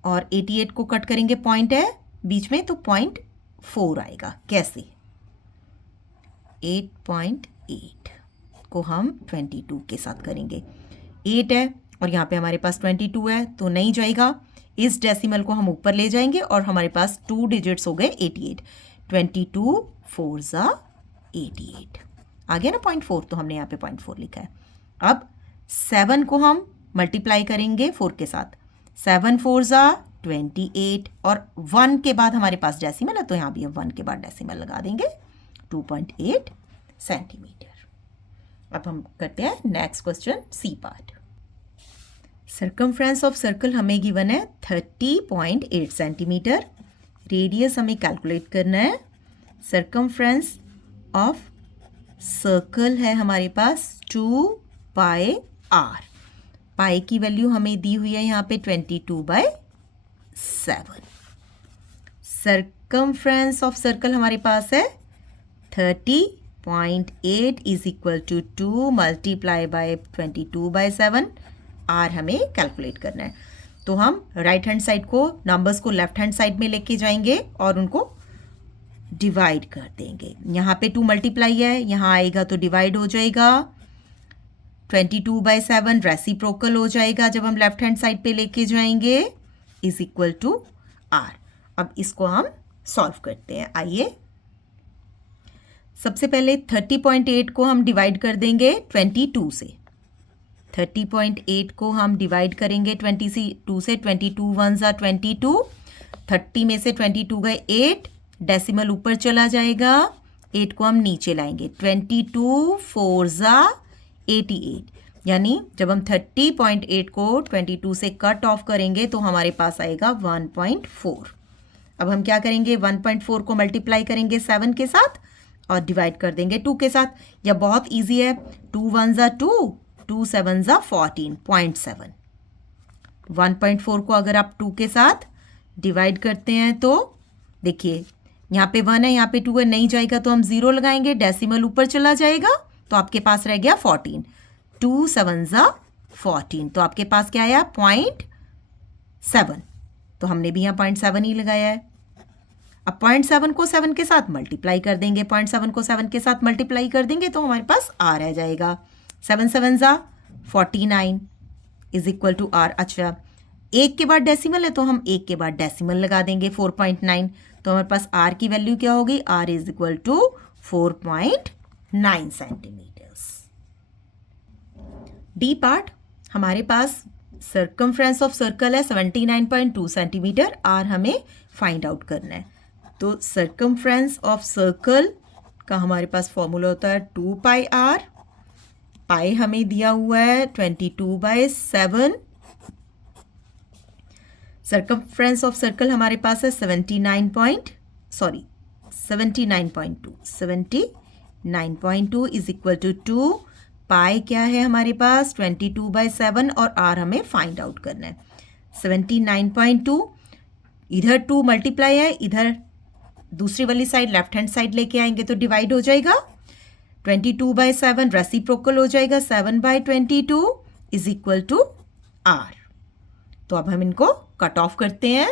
और 88 को कट करेंगे, पॉइंट है बीच में, तो 0.4 आएगा। कैसे? 8.8 को हम 22 के साथ करेंगे। 8 है और यहाँ पे हमारे पास 22 है तो नहीं जाएगा। इस डेसिमल को हम ऊपर ले जाएंगे और हमारे पास 2 डिजिट्स हो गए 88। 22 4 ज़ा 88 आ गया ना 0.4, तो हमने यहाँ पे 0.4 लिखा है। अब 7 को हम मल्टीप्लाई करेंगे 4 के साथ। 7 4 ज़ा 28 और 1 के बाद हमारे पास डेसिमल है तो यहाँ भी हम 1 के बाद डेसिमल लगा देंगे, 2.8 सेंटीमीटर। अब हम करते हैं next question, c part. Circumference of circle हमें गिवन है 30.8 सेंटीमीटर। रेडियस हमें कैलकुलेट करना है। सर्कमफ्रेंस ऑफ सर्कल है हमारे पास 2 पाई आर। पाई की वैल्यू हमें दी हुई है यहाँ पे 22/7। सर्कमफ्रेंस ऑफ सर्कल हमारे पास है 30.8 is equal to 2 multiply by 22/7। R हमें कैलकुलेट करना है। तो हम राइट हैंड साइड को, नंबर्स को लेफ्ट हैंड साइड में लेके जाएंगे और उनको डिवाइड कर देंगे। यहाँ पे 2 मल्टीप्लाई है, यहाँ आएगा तो डिवाइड हो जाएगा। 22/7 रेसिप्रोकल हो जाएगा जब हम लेफ्ट हैंड साइड पे लेके जाएंगे, इज इक्वल टू आर। अब इसको हम सॉल्व करते हैं। आइए, सबसे पहले 30.8 को हम डिवाइड कर देंगे 22 से। 30.8 को हम डिवाइड करेंगे 22 से। 22 1 ज़ा 22, 30 में से 22 गए 8, डेसिमल ऊपर चला जाएगा, 8 को हम नीचे लाएंगे। 22 4 ज़ा 88, यानी जब हम 30.8 को 22 से कट ऑफ करेंगे तो हमारे पास आएगा 1.4। अब हम क्या करेंगे, 1.4 को मल्टीप्लाई करेंगे 7 के साथ और डिवाइड कर देंगे 2 के साथ। यह बहुत इजी है। 2 1 ज़ा 2, 2 7 ज़ा 14, 0.7। 1.4 को अगर आप 2 के साथ डिवाइड करते हैं तो देखिए यहाँ पे 1 है, यहाँ पे 2 है, नहीं जाएगा तो हम 0 लगाएंगे, डेसिमल ऊपर चला जाएगा तो आपके पास रह गया 14। 2 7 ज़ा 14, तो आपके पास क्या आया 0.7। तो हमने भी यहाँ 0.7 ही लगाया है। अब 0.7 को 7 के साथ मल्टीप्लाई कर देंगे। 0.7 को 7 के साथ मल्टीप्लाई कर देंगे तो हमारे पास आर रह जाएगा। 7 7 ज़ा 49 इज इक्वल टू आर। अच्छा, 1 के बाद डेसिमल है तो हम 1 के बाद डेसिमल लगा देंगे 4.9। तो हमारे पास आर की वैल्यू क्या होगी, r is equal to 4.9 centimetres. D part, हमारे पास सर्कमफ्रेंस ऑफ सर्कल है 79.2 सेंटीमीटर। आर हमें फाइंड आउट करना है। तो सर्कमफ्रेंस ऑफ सर्कल का हमारे पास फॉर्मूला होता है 2 पाई आर। पाई हमें दिया हुआ है 22/7। सर्कमफ्रेंस ऑफ सर्कल हमारे पास है 79.2 इज इक्वल टू 2 पाई क्या है हमारे पास 22/7 और आर हमें फाइंड आउट करना है। 79.2, इधर 2 मल्टीप्लाई है, इधर दूसरी वाली साइड लेफ्ट हैंड साइड लेके आएंगे तो डिवाइड हो जाएगा। 22/7 रेसिप्रोकल हो जाएगा, 7/22 इज इक्वल टू आर। तो अब हम इनको कट ऑफ करते हैं।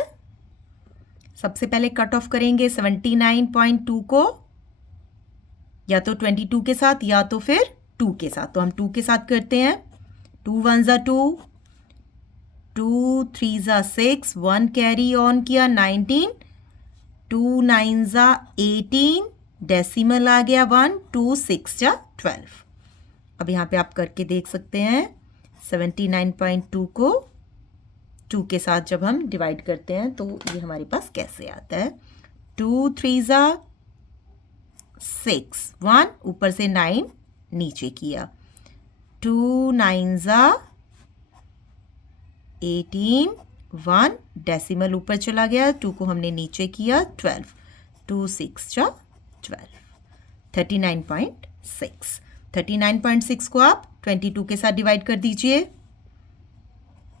सबसे पहले कट ऑफ करेंगे 79.2 को या तो 22 के साथ या तो फिर 2 के साथ। तो हम 2 के साथ करते हैं। 2 1 ज़ा 2, 2 3 ज़ा 6, 1 कैरी ऑन किया 19, 2 9 ज़ा 18, डेसिमल आ गया 1, 2 6 ज़ा 12। अब यहाँ पे आप करके देख सकते हैं 79.2 को 2 के साथ जब हम डिवाइड करते हैं तो ये हमारे पास कैसे आता है। 2 3 ज़ा 6, 1 ऊपर से 9 नीचे किया, 2 9 ज़ा 18, 1 डेसिमल ऊपर चला गया, 2 को हमने नीचे किया 12, 2 6 ज़ा 12, 39.6। 39.6 को आप 22 के साथ डिवाइड कर दीजिए।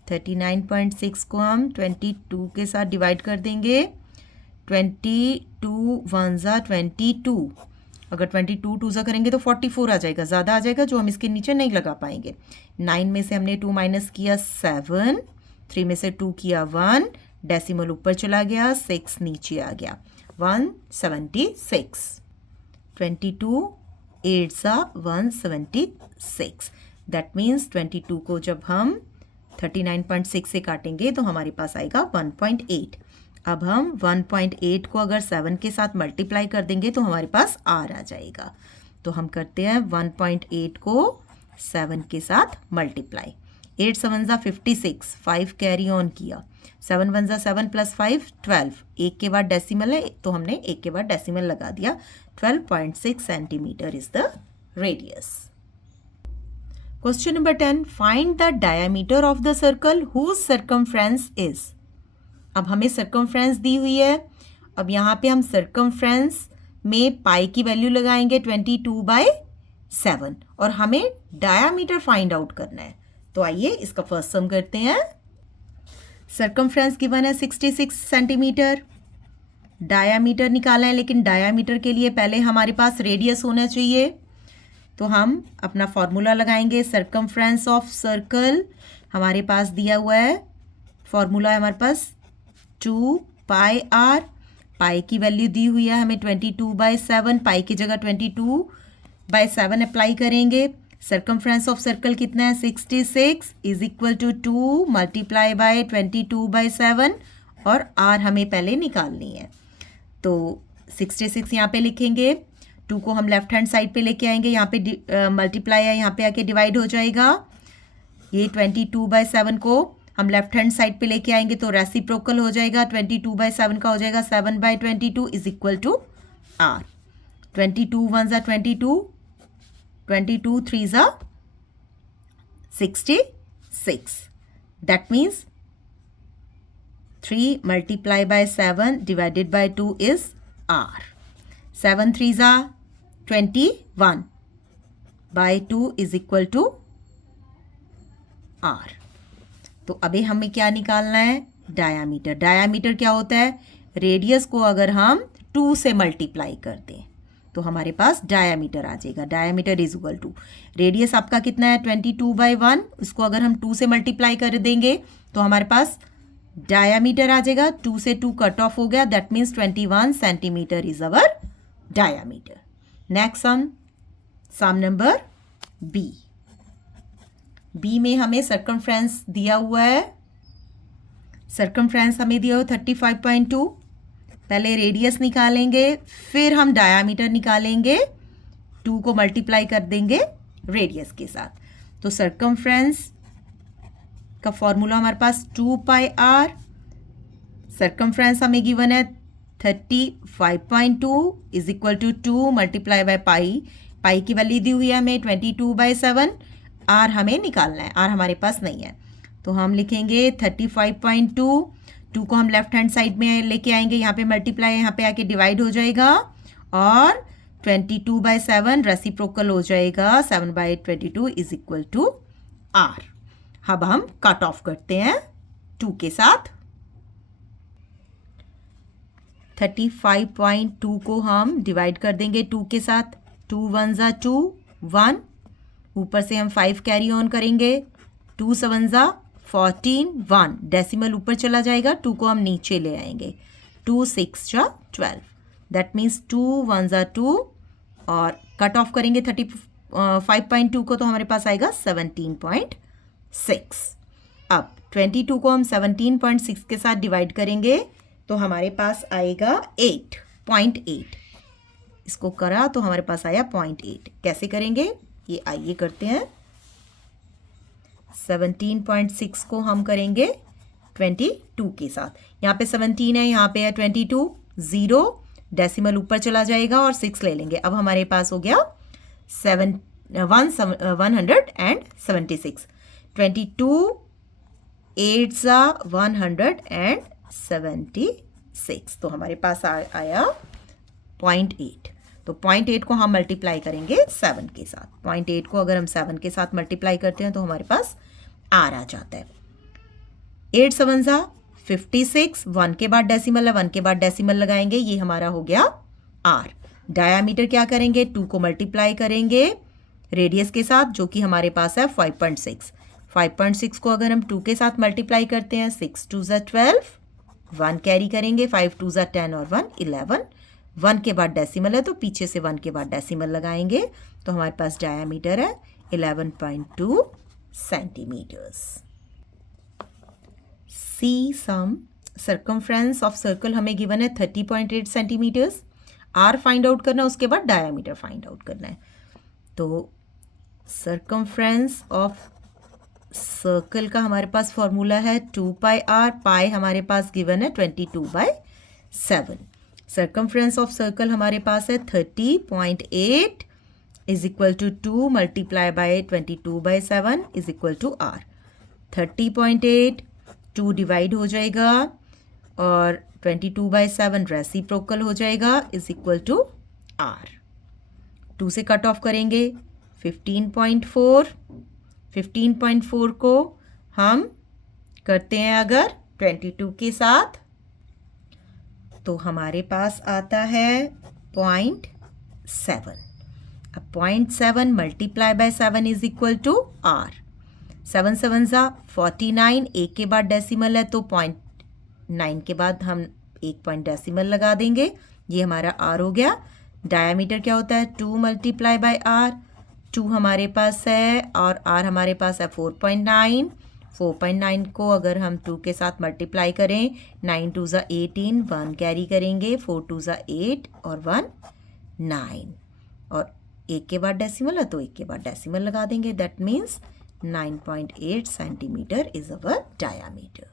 39.6 को हम 22 के साथ डिवाइड कर देंगे। 22 1 ज़ा 22, अगर 22 2 ज़ा करेंगे तो 44 आ जाएगा, ज़्यादा आ जाएगा जो हम इसके नीचे नहीं लगा पाएंगे। 9 में से हमने 2 माइनस किया 7, 3 में से 2 किया 1, डेसिमल ऊपर चला गया, 6 नीचे आ गया, 176. 22 8 176. दैट मीन्स 22 को जब हम 39.6 से काटेंगे तो हमारे पास आएगा 1.8. अब हम 1.8 को अगर 7 के साथ मल्टीप्लाई कर देंगे तो हमारे पास R आ जाएगा. तो हम करते हैं 1.8 को 7 के साथ मल्टीप्लाई. 8 7 56, 5 कैरी ऑन किया, 7 1 7 + 5 12. एक के बाद डेसिमल है तो हमने एक के बाद डेसिमल लगा दिया. 12.6 centimetre is the radius. Question number 10. Find the diameter of the circle whose circumference is. अब हमें सर्कमफ्रेंस दी हुई है. अब यहाँ पे हम सर्कमफ्रेंस में पाई की वैल्यू लगाएंगे 22/7 और हमें डायामीटर फाइंड आउट करना है. तो आइए इसका फर्स्ट सम करते हैं. सर्कमफ्रेंस गिवन है 66 सेंटीमीटर. डायामीटर निकाला है, लेकिन डायामीटर के लिए पहले हमारे पास रेडियस होना चाहिए. तो हम अपना फॉर्मूला लगाएंगे. सर्कमफ्रेंस ऑफ सर्कल हमारे पास दिया हुआ है, फॉर्मूला है हमारे पास 2πr. पाई की वैल्यू दी हुई है हमें 22/7. पाई की जगह 22/7 अप्लाई करेंगे. सर्कमफ्रेंस ऑफ सर्कल कितना है 66 is equal to 2 multiply by 22/7 और r हमें पहले निकालनी है. तो 66 यहाँ पे लिखेंगे. 2 को हम लेफ्ट हैंड साइड पे लेके आएंगे. यहाँ पे मल्टीप्लाई है, यहाँ पे आके डिवाइड हो जाएगा. ये 22/7 को हम लेफ्ट हैंड साइड पे लेके आएंगे तो रेसिप्रोकल हो जाएगा. 22/7 का हो जाएगा 7/22 is equal to r. 22 1 22, 22 3 66. That means 3 multiplied by 7 divided by 2 is r. 7 3 21 by 2 is equal to r. तो अभी हमें क्या निकालना है? डायामीटर. डायामीटर क्या होता है? रेडियस को अगर हम 2 से मल्टीप्लाई कर दें तो हमारे पास डायामीटर आ जाएगा. Diameter is equal to, radius आपका कितना है 22/1, उसको अगर हम 2 से मल्टीप्लाई कर देंगे तो हमारे पास डायामीटर आ जाएगा. 2 से 2 कट ऑफ हो गया. That means 21 centimetre is our diameter. Next sum number b. B में हमें सर्कमफ्रेंस दिया हुआ है. सर्कमफ्रेंस हमें दिया हुआ 35.2. पहले रेडियस निकालेंगे, फिर हम डायामीटर निकालेंगे. 2 को मल्टीप्लाई कर देंगे रेडियस के साथ. तो सर्कमफ्रेंस का फॉर्मूला हमारे पास 2πr. सर्कमफ्रेंस हमें गिवन है 35.2 is equal to 2 multiply by pi. Pi की वैल्यू दी हुई है हमें 22/7. आर हमें निकालना है, आर हमारे पास नहीं है. तो हम लिखेंगे 35.2. 2 को हम लेफ्ट हैंड साइड में लेके आएंगे, यहाँ पे मल्टीप्लाई, यहाँ पे आके डिवाइड हो जाएगा और 22/7 रेसिप्रोकल हो जाएगा. 7/22 इज इक्वल टू आर. अब हम कट ऑफ करते हैं 2 के साथ. 35.2 को हम डिवाइड कर देंगे 2 के साथ. 2 1 2 1. ऊपर से हम 5 कैरी ऑन करेंगे. 2 7 14 1. डेसिमल ऊपर चला जाएगा. 2 को हम नीचे ले आएंगे. 2 6 12. दैट मीन्स 2 1 2 और कट ऑफ करेंगे 35.2 को तो हमारे पास आएगा 17.6. अब 22 को हम 17.6 के साथ डिवाइड करेंगे तो हमारे पास आएगा 8.8. इसको करा तो हमारे पास आया 0.8. कैसे करेंगे ये आइए करते हैं. 17.6 को हम करेंगे 22 के साथ. यहाँ पे 17 है, यहाँ पे है 22. 0 डेसिमल ऊपर चला जाएगा और 6 ले लेंगे. अब हमारे पास हो गया 176. 22 8 176. तो हमारे पास आया 0.8. तो 0.8 को हम मल्टीप्लाई करेंगे 7 के साथ. 0.8 को अगर हम 7 के साथ मल्टीप्लाई करते हैं तो हमारे पास आर आ जाता है. 8 7 56. 1 के बाद डेसिमल है, 1 के बाद डेसिमल लगाएंगे. ये हमारा हो गया आर. डायामीटर क्या करेंगे? 2 को मल्टीप्लाई करेंगे रेडियस के साथ जो कि हमारे पास है 5.6. 5.6 को अगर हम 2 के साथ मल्टीप्लाई करते हैं 6 2 12. 1 कैरी करेंगे, 5 2 ज़ा 10 और 1 11, 1 के बाद डेसिमल है तो पीछे से 1 के बाद डेसिमल लगाएंगे, तो हमारे पास डायामीटर है 11.2 centimetres. C sum circumference of circle हमें गिवन है 30.8 सेंटीमीटर्स। आर फाइंड आउट करना है, उसके बाद डायामीटर फाइंड आउट करना है। तो सर्कमफ्रेंस ऑफ सर्कल का हमारे पास फॉर्मूला है 2 पाई आर, पाई हमारे पास गिवन है 22/7। सर्कमफ्रेंस ऑफ सर्कल हमारे पास है 30.8 is equal to 2 multiply by 22/7 is equal to r. 30.8 2 divide हो जाएगा और 22/7 रेसिप्रोकल हो जाएगा इज इक्वल टू आर। 2 से कट ऑफ करेंगे 15.4, 15.4 को हम करते हैं अगर 22 के साथ तो हमारे पास आता है 0.7। अब 0.7 multiply by 7 is equal to r. 7 7 ज़ा 49, एक के बाद डेसिमल है तो 0.9 के बाद हम एक पॉइंट डेसिमल लगा देंगे, ये हमारा आर हो गया। डायामीटर क्या होता है 2 मल्टीप्लाई बाय आर, 2 हमारे पास है और आर हमारे पास है 4.9। 4.9 को अगर हम 2 के साथ मल्टीप्लाई करें 9 2 ज़ा 18, 1 कैरी करेंगे, 4 2 ज़ा 8 और 1 9, और एक के बाद डेसिमल है तो एक के बाद डेसिमल लगा देंगे, that means 9.8 centimetre is our diameter.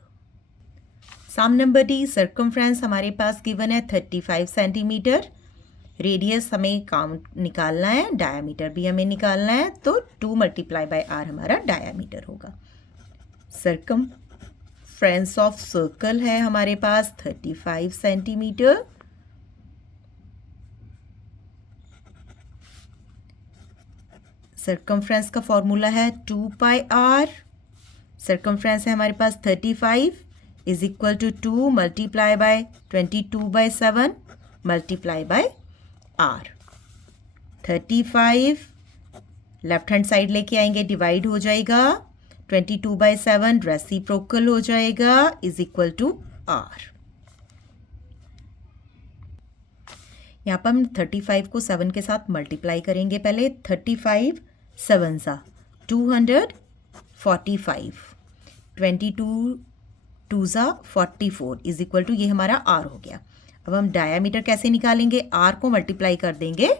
Sum number d, circumference हमारे पास गिवन है 35 सेंटीमीटर। रेडियस हमें काउंट निकालना है, डायामीटर भी हमें निकालना है, तो 2 मल्टीप्लाई बाय आर हमारा डायामीटर होगा। सर्कमफ्रेंस ऑफ सर्कल है हमारे पास 35 सेंटीमीटर। सर्कमफ्रेंस का फॉर्मूला है 2 पाई आर। सर्कमफ्रेंस है हमारे पास 35 is equal to 2 multiply by 22/7 multiply by r. 35 left hand side लेके आएंगे, डिवाइड हो जाएगा, 22/7 रेसिप्रोकल हो जाएगा इज इक्वल टू आर। यहाँ पर हम 35 को 7 के साथ मल्टीप्लाई करेंगे। पहले 35 7 सा 245, 22 2 ज़ा 44 इज इक्वल टू, ये हमारा आर हो गया। अब हम डायामीटर कैसे निकालेंगे, आर को मल्टीप्लाई कर देंगे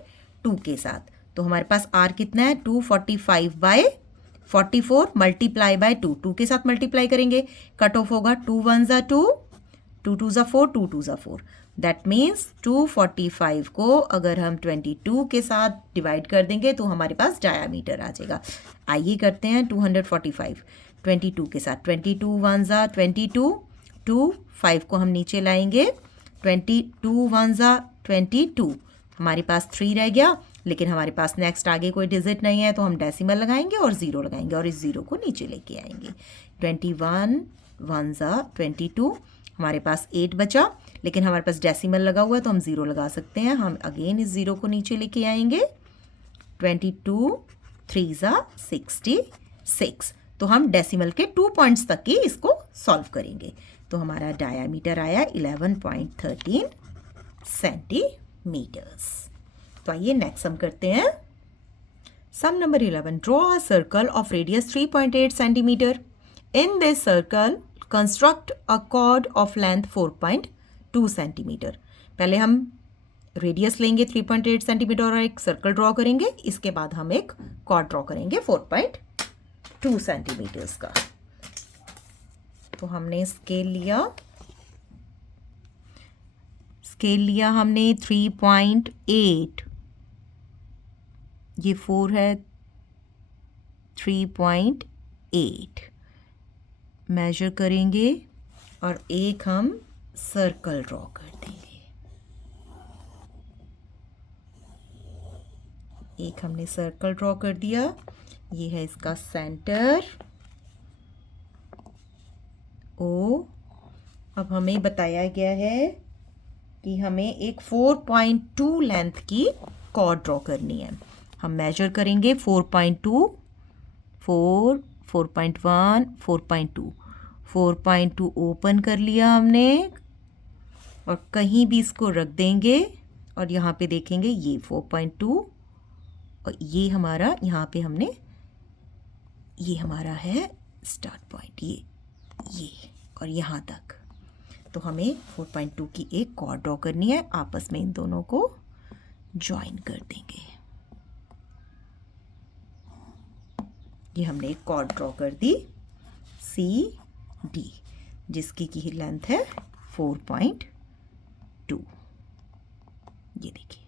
2 के साथ, तो हमारे पास आर कितना है 245/44 मल्टीप्लाई बाय 2, 2 के साथ मल्टीप्लाई करेंगे, कट ऑफ होगा 2 1 ज़ा 2, 2 2 ज़ा 4, 2 2 ज़ा 4, दैट मीन्स 245 को अगर हम 22 के साथ डिवाइड कर देंगे तो हमारे पास डायामीटर आ जाएगा। आइए करते हैं 245 22 के साथ, 22 1 ज़ा 22, 2 5 को हम नीचे लाएंगे, 22 1 ज़ा 22, हमारे पास 3 रह गया, लेकिन हमारे पास नेक्स्ट आगे कोई डिजिट नहीं है तो हम डेसिमल लगाएंगे और 0 लगाएंगे और इस 0 को नीचे लेके आएंगे। 21 1 ज़ा 22, हमारे पास 8 बचा, लेकिन हमारे पास डेसिमल लगा हुआ है तो हम 0 लगा सकते हैं, हम अगेन इस 0 को नीचे लेके आएंगे। 22 3 ज़ा 66, तो हम डेसिमल के 2 पॉइंट्स तक ही इसको सॉल्व करेंगे, तो हमारा डायामीटर आया 11.13 सेंटीमीटर्स। तो आइए नेक्स्ट सम करते हैं। Sum number 11, draw a circle of radius 3.8 centimetre. In this circle construct a chord of length 4.2 centimetre. पहले हम रेडियस लेंगे 3.8 सेंटीमीटर और एक सर्कल ड्रॉ करेंगे, इसके बाद हम एक कॉर्ड ड्रॉ करेंगे 4.2 सेंटीमीटर्स का। तो हमने स्केल लिया हमने 3.8, ये 4 है, 3.8 मेजर करेंगे और एक हम सर्कल ड्रॉ कर देंगे। एक हमने सर्कल ड्रॉ कर दिया, ये है इसका सेंटर ओ। अब हमें बताया गया है कि हमें एक 4.2 लेंथ की कॉर्ड ड्रॉ करनी है। हम मेजर करेंगे 4.2, 4, 4.1, 4.2, 4.2 ओपन कर लिया हमने, और कहीं भी इसको रख देंगे और यहाँ पे देखेंगे ये 4.2 और ये हमारा यहाँ पे हमने ये हमारा है स्टार्ट पॉइंट, ये और यहाँ तक। तो हमें 4.2 की एक कॉर्ड ड्रॉ करनी है, आपस में इन दोनों को ज्वाइन कर देंगे। ये हमने एक कॉर्ड ड्रॉ कर दी सी डी, जिसकी की लेंथ है 4.2। ये देखिए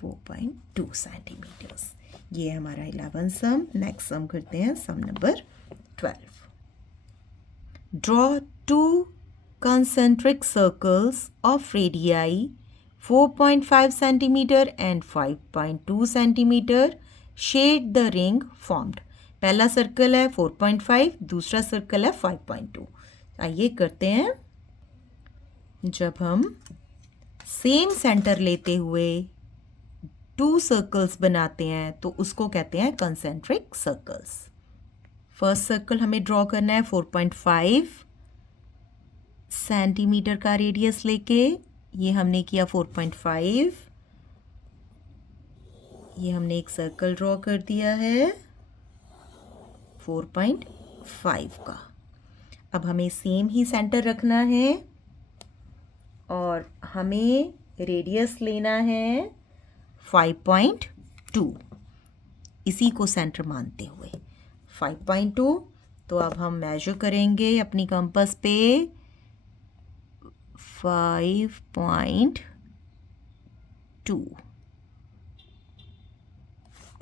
4.2 सेंटीमीटर्स। ये हमारा 11 सम। नेक्स्ट सम करते हैं, sum number 12। Draw two concentric circles of radii 4.5 centimeter and 5.2 centimeter. Shade the ring formed. पहला सर्कल है 4.5, दूसरा सर्कल है 5.2। आइए करते हैं। जब हम सेम सेंटर लेते हुए 2 सर्कल्स बनाते हैं तो उसको कहते हैं कंसेंट्रिक सर्कल्स। फर्स्ट सर्कल हमें ड्रॉ करना है 4.5 सेंटीमीटर का रेडियस लेके। ये हमने किया 4.5। ये हमने एक सर्कल ड्रॉ कर दिया है 4.5 का। अब हमें सेम ही सेंटर रखना है और हमें रेडियस लेना है 5.2, इसी को सेंटर मानते हुए 5.2। तो अब हम मेजर करेंगे अपनी कंपास पे 5.2।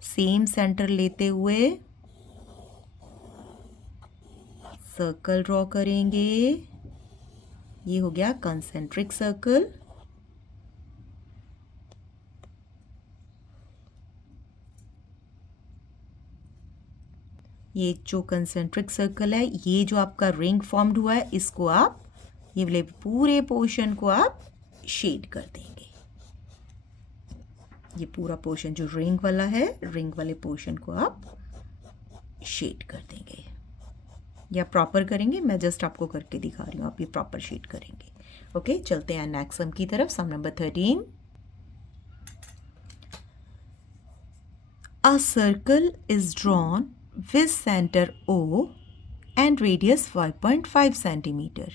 सेम सेंटर लेते हुए सर्कल ड्रॉ करेंगे। ये हो गया कंसेंट्रिक सर्कल। ये जो कंसेंट्रिक सर्कल है, ये जो आपका रिंग फॉर्म्ड हुआ है, इसको आप ये वाले पूरे पोर्शन को आप शेड कर देंगे। ये पूरा पोर्शन जो रिंग वाला है, रिंग वाले पोर्शन को आप शेड कर देंगे या प्रॉपर करेंगे। मैं जस्ट आपको करके दिखा रही हूँ, आप ये प्रॉपर शेड करेंगे। ओके, चलते हैं नेक्स्ट सम की तरफ। Sum number 13। A circle is drawn with center O and radius 5.5 centimeter.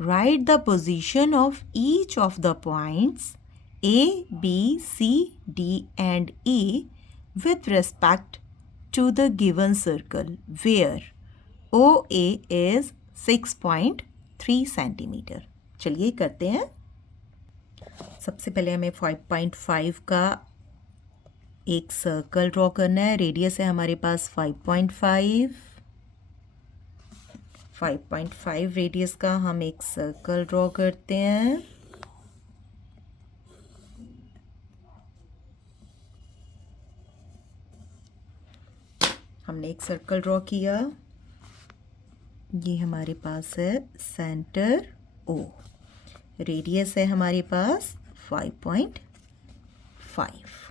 Write the position of each of the points A, B, C, D and E with respect to the given circle where OA is 6.3 centimeter. चलिए करते हैं। सबसे पहले हमें 5.5 का एक सर्कल ड्रॉ करना है। रेडियस है हमारे पास 5.5 रेडियस का हम एक सर्कल ड्रॉ करते हैं। हमने एक सर्कल ड्रॉ किया। ये हमारे पास है सेंटर O। रेडियस है हमारे पास 5.5।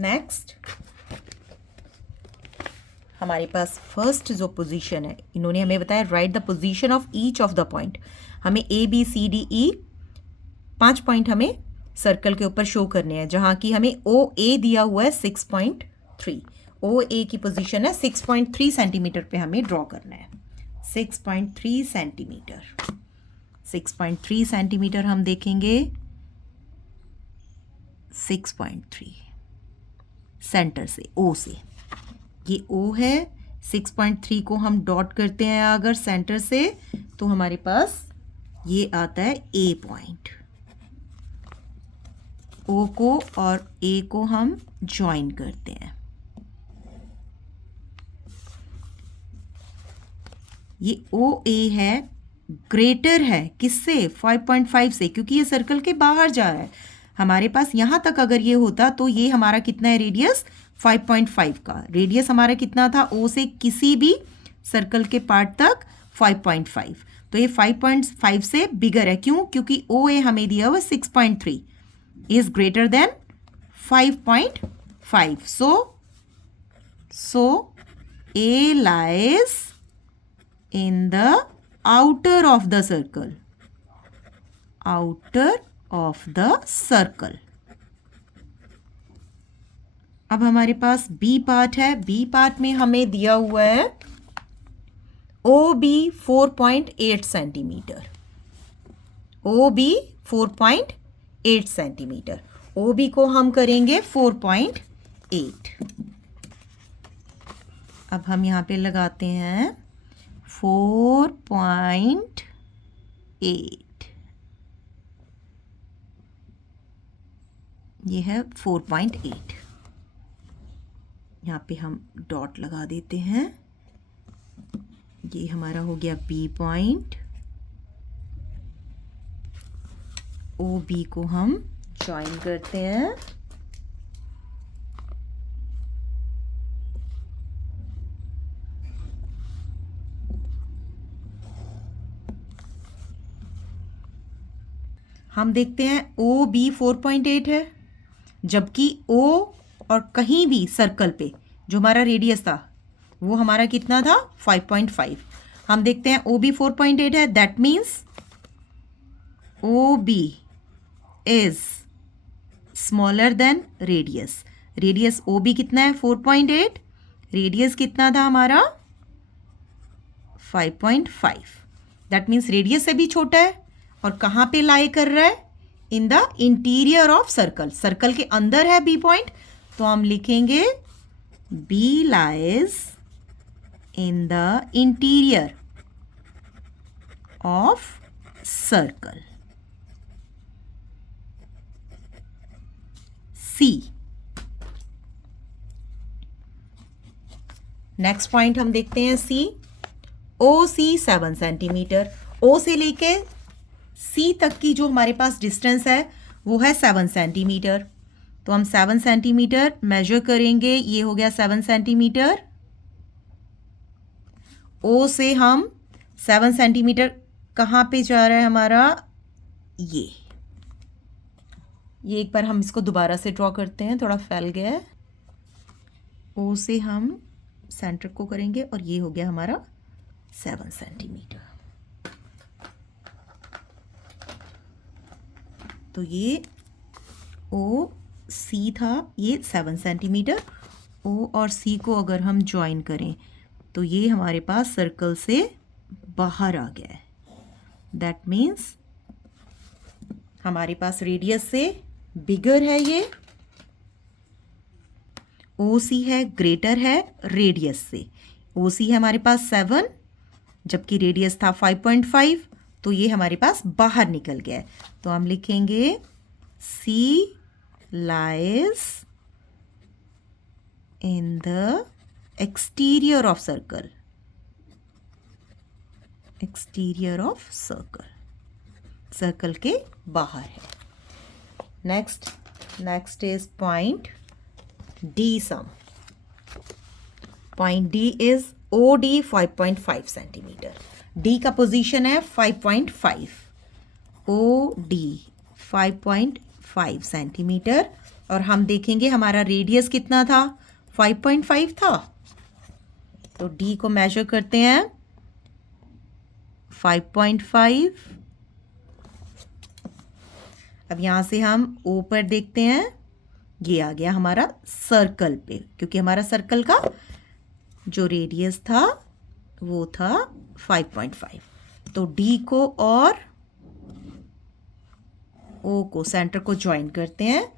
नेक्स्ट हमारे पास फर्स्ट जो पोजीशन है, इन्होंने हमें बताया right the position of each of the point. हमें A B C D E 5 point हमें सर्कल के ऊपर शो करने हैं, जहां की हमें OA दिया हुआ है 6.3। OA की पोजीशन है 6.3 सेंटीमीटर पे हमें ड्रॉ करना है। 6.3 सेंटीमीटर, 6.3 सेंटीमीटर हम देखेंगे। 6.3 सेंटर से O से, ये O है। 6.3 को हम डॉट करते हैं अगर सेंटर से, तो हमारे पास ये आता है A पॉइंट। O को और A को हम ज्वाइन करते हैं। ये OA है, ग्रेटर है किससे? 5.5 से, क्योंकि ये सर्कल के बाहर जा रहा है। हमारे पास यहां तक अगर ये होता तो ये हमारा कितना है रेडियस? 5.5 का। रेडियस हमारा कितना था? O से किसी भी सर्कल के पार्ट तक 5.5। तो ये 5.5 से बिगर है। क्यों? क्योंकि OA हमें दिया हुआ 6.3 is greater than 5.5। So A lies in the outer of the circle. Outer of the circle. अब हमारे पास बी पार्ट है. बी पार्ट में हमें दिया हुआ है OB 4.8 centimetre. OB 4.8 centimetre. OB को हम करेंगे 4.8. अब हम यहाँ पे लगाते हैं 4.8. ये है 4.8. यहाँ पे हम डॉट लगा देते हैं. ये हमारा हो गया बी पॉइंट. ओ बी को हम ज्वाइन करते हैं. हम देखते हैं ओ बी 4.8 है, जबकि ओ और कहीं भी सर्कल पे जो हमारा रेडियस था वो हमारा कितना था 5.5. हम देखते हैं ओ बी 4.8 है. That means O B is smaller than radius. Radius O B कितना है 4.8. रेडियस कितना था हमारा 5.5. दैट मीन्स रेडियस से भी छोटा है. और कहाँ पे लाई कर रहा है? In the interior of circle. Circle के अंदर है बी पॉइंट, तो हम लिखेंगे B lies in the interior of circle. C. Next point हम देखते हैं सी. ओ सी 7 सेंटीमीटर. ओ से लेके सी तक की जो हमारे पास डिस्टेंस है वो है 7 सेंटीमीटर. तो हम 7 सेंटीमीटर मेजर करेंगे. ये हो गया 7 सेंटीमीटर. ओ से हम 7 सेंटीमीटर कहाँ पे जा रहा है हमारा? ये एक बार हम इसको दोबारा से ड्रॉ करते हैं, थोड़ा फैल गया है. ओ से हम सेंटर को करेंगे और ये हो गया हमारा 7 सेंटीमीटर. तो ये ओ सी था, ये 7 सेंटीमीटर. ओ और सी को अगर हम ज्वाइन करें तो ये हमारे पास सर्कल से बाहर आ गया है. दैट मीन्स हमारे पास रेडियस से बिगर है ये. ओ सी है ग्रेटर है रेडियस से. ओ सी है हमारे पास 7, जबकि रेडियस था 5.5. तो ये हमारे पास बाहर निकल गया है. तो हम लिखेंगे C lies in the exterior of circle. Exterior of circle. Circle के बाहर है. Next is point D sum. Point D is O D 5.5 centimetre. D का पोजीशन है 5.5. O D 5.5 centimetre. और हम देखेंगे हमारा रेडियस कितना था? 5.5 था. तो डी को मेजर करते हैं 5.5. अब यहाँ से हम ओ पर देखते हैं, ये आ गया हमारा सर्कल पे, क्योंकि हमारा सर्कल का जो रेडियस था वो था 5.5. तो डी को और ओ को सेंटर को ज्वाइन करते हैं.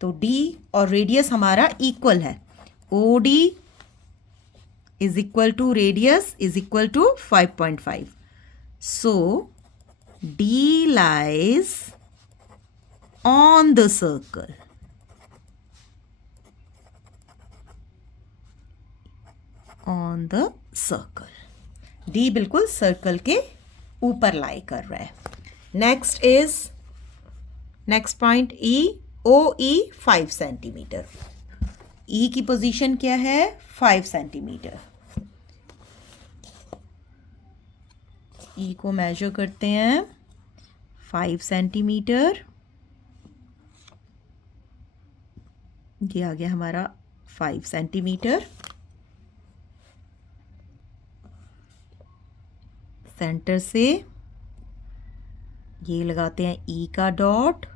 तो डी और रेडियस हमारा इक्वल है. O D is equal to radius is equal to 5.5. So D lies on the circle. On the circle. D बिल्कुल सर्कल के ऊपर लाई कर रहा है. Next point E. O E 5 centimetre. E की पोजीशन क्या है? 5 सेंटीमीटर. ई को मेजर करते हैं 5 सेंटीमीटर. ये आ गया हमारा 5 सेंटीमीटर. सेंटर से ये लगाते हैं ई का डॉट,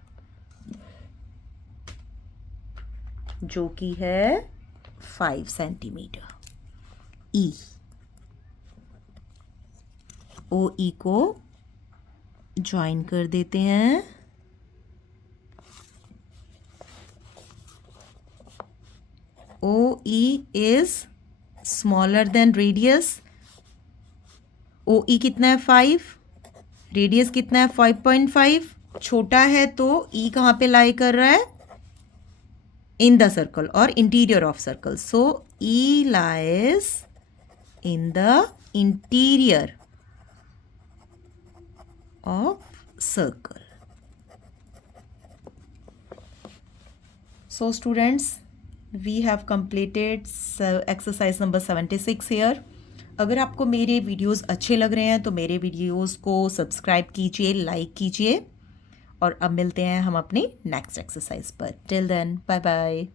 जो कि है 5 सेंटीमीटर। ई ओ ई को ज्वाइन कर देते हैं। O E is smaller than radius. O E कितना है 5, रेडियस कितना है 5.5, छोटा है तो ई कहाँ पे लाई कर रहा है, इन द सर्कल और interior of circle. So E lies in the interior of circle. So students, we have completed exercise number 76 here. अगर आपको मेरे वीडियोस अच्छे लग रहे हैं तो मेरे वीडियोस को सब्सक्राइब कीजिए, लाइक कीजिए, और अब मिलते हैं हम अपनी नेक्स्ट एक्सरसाइज पर। Till then, bye bye.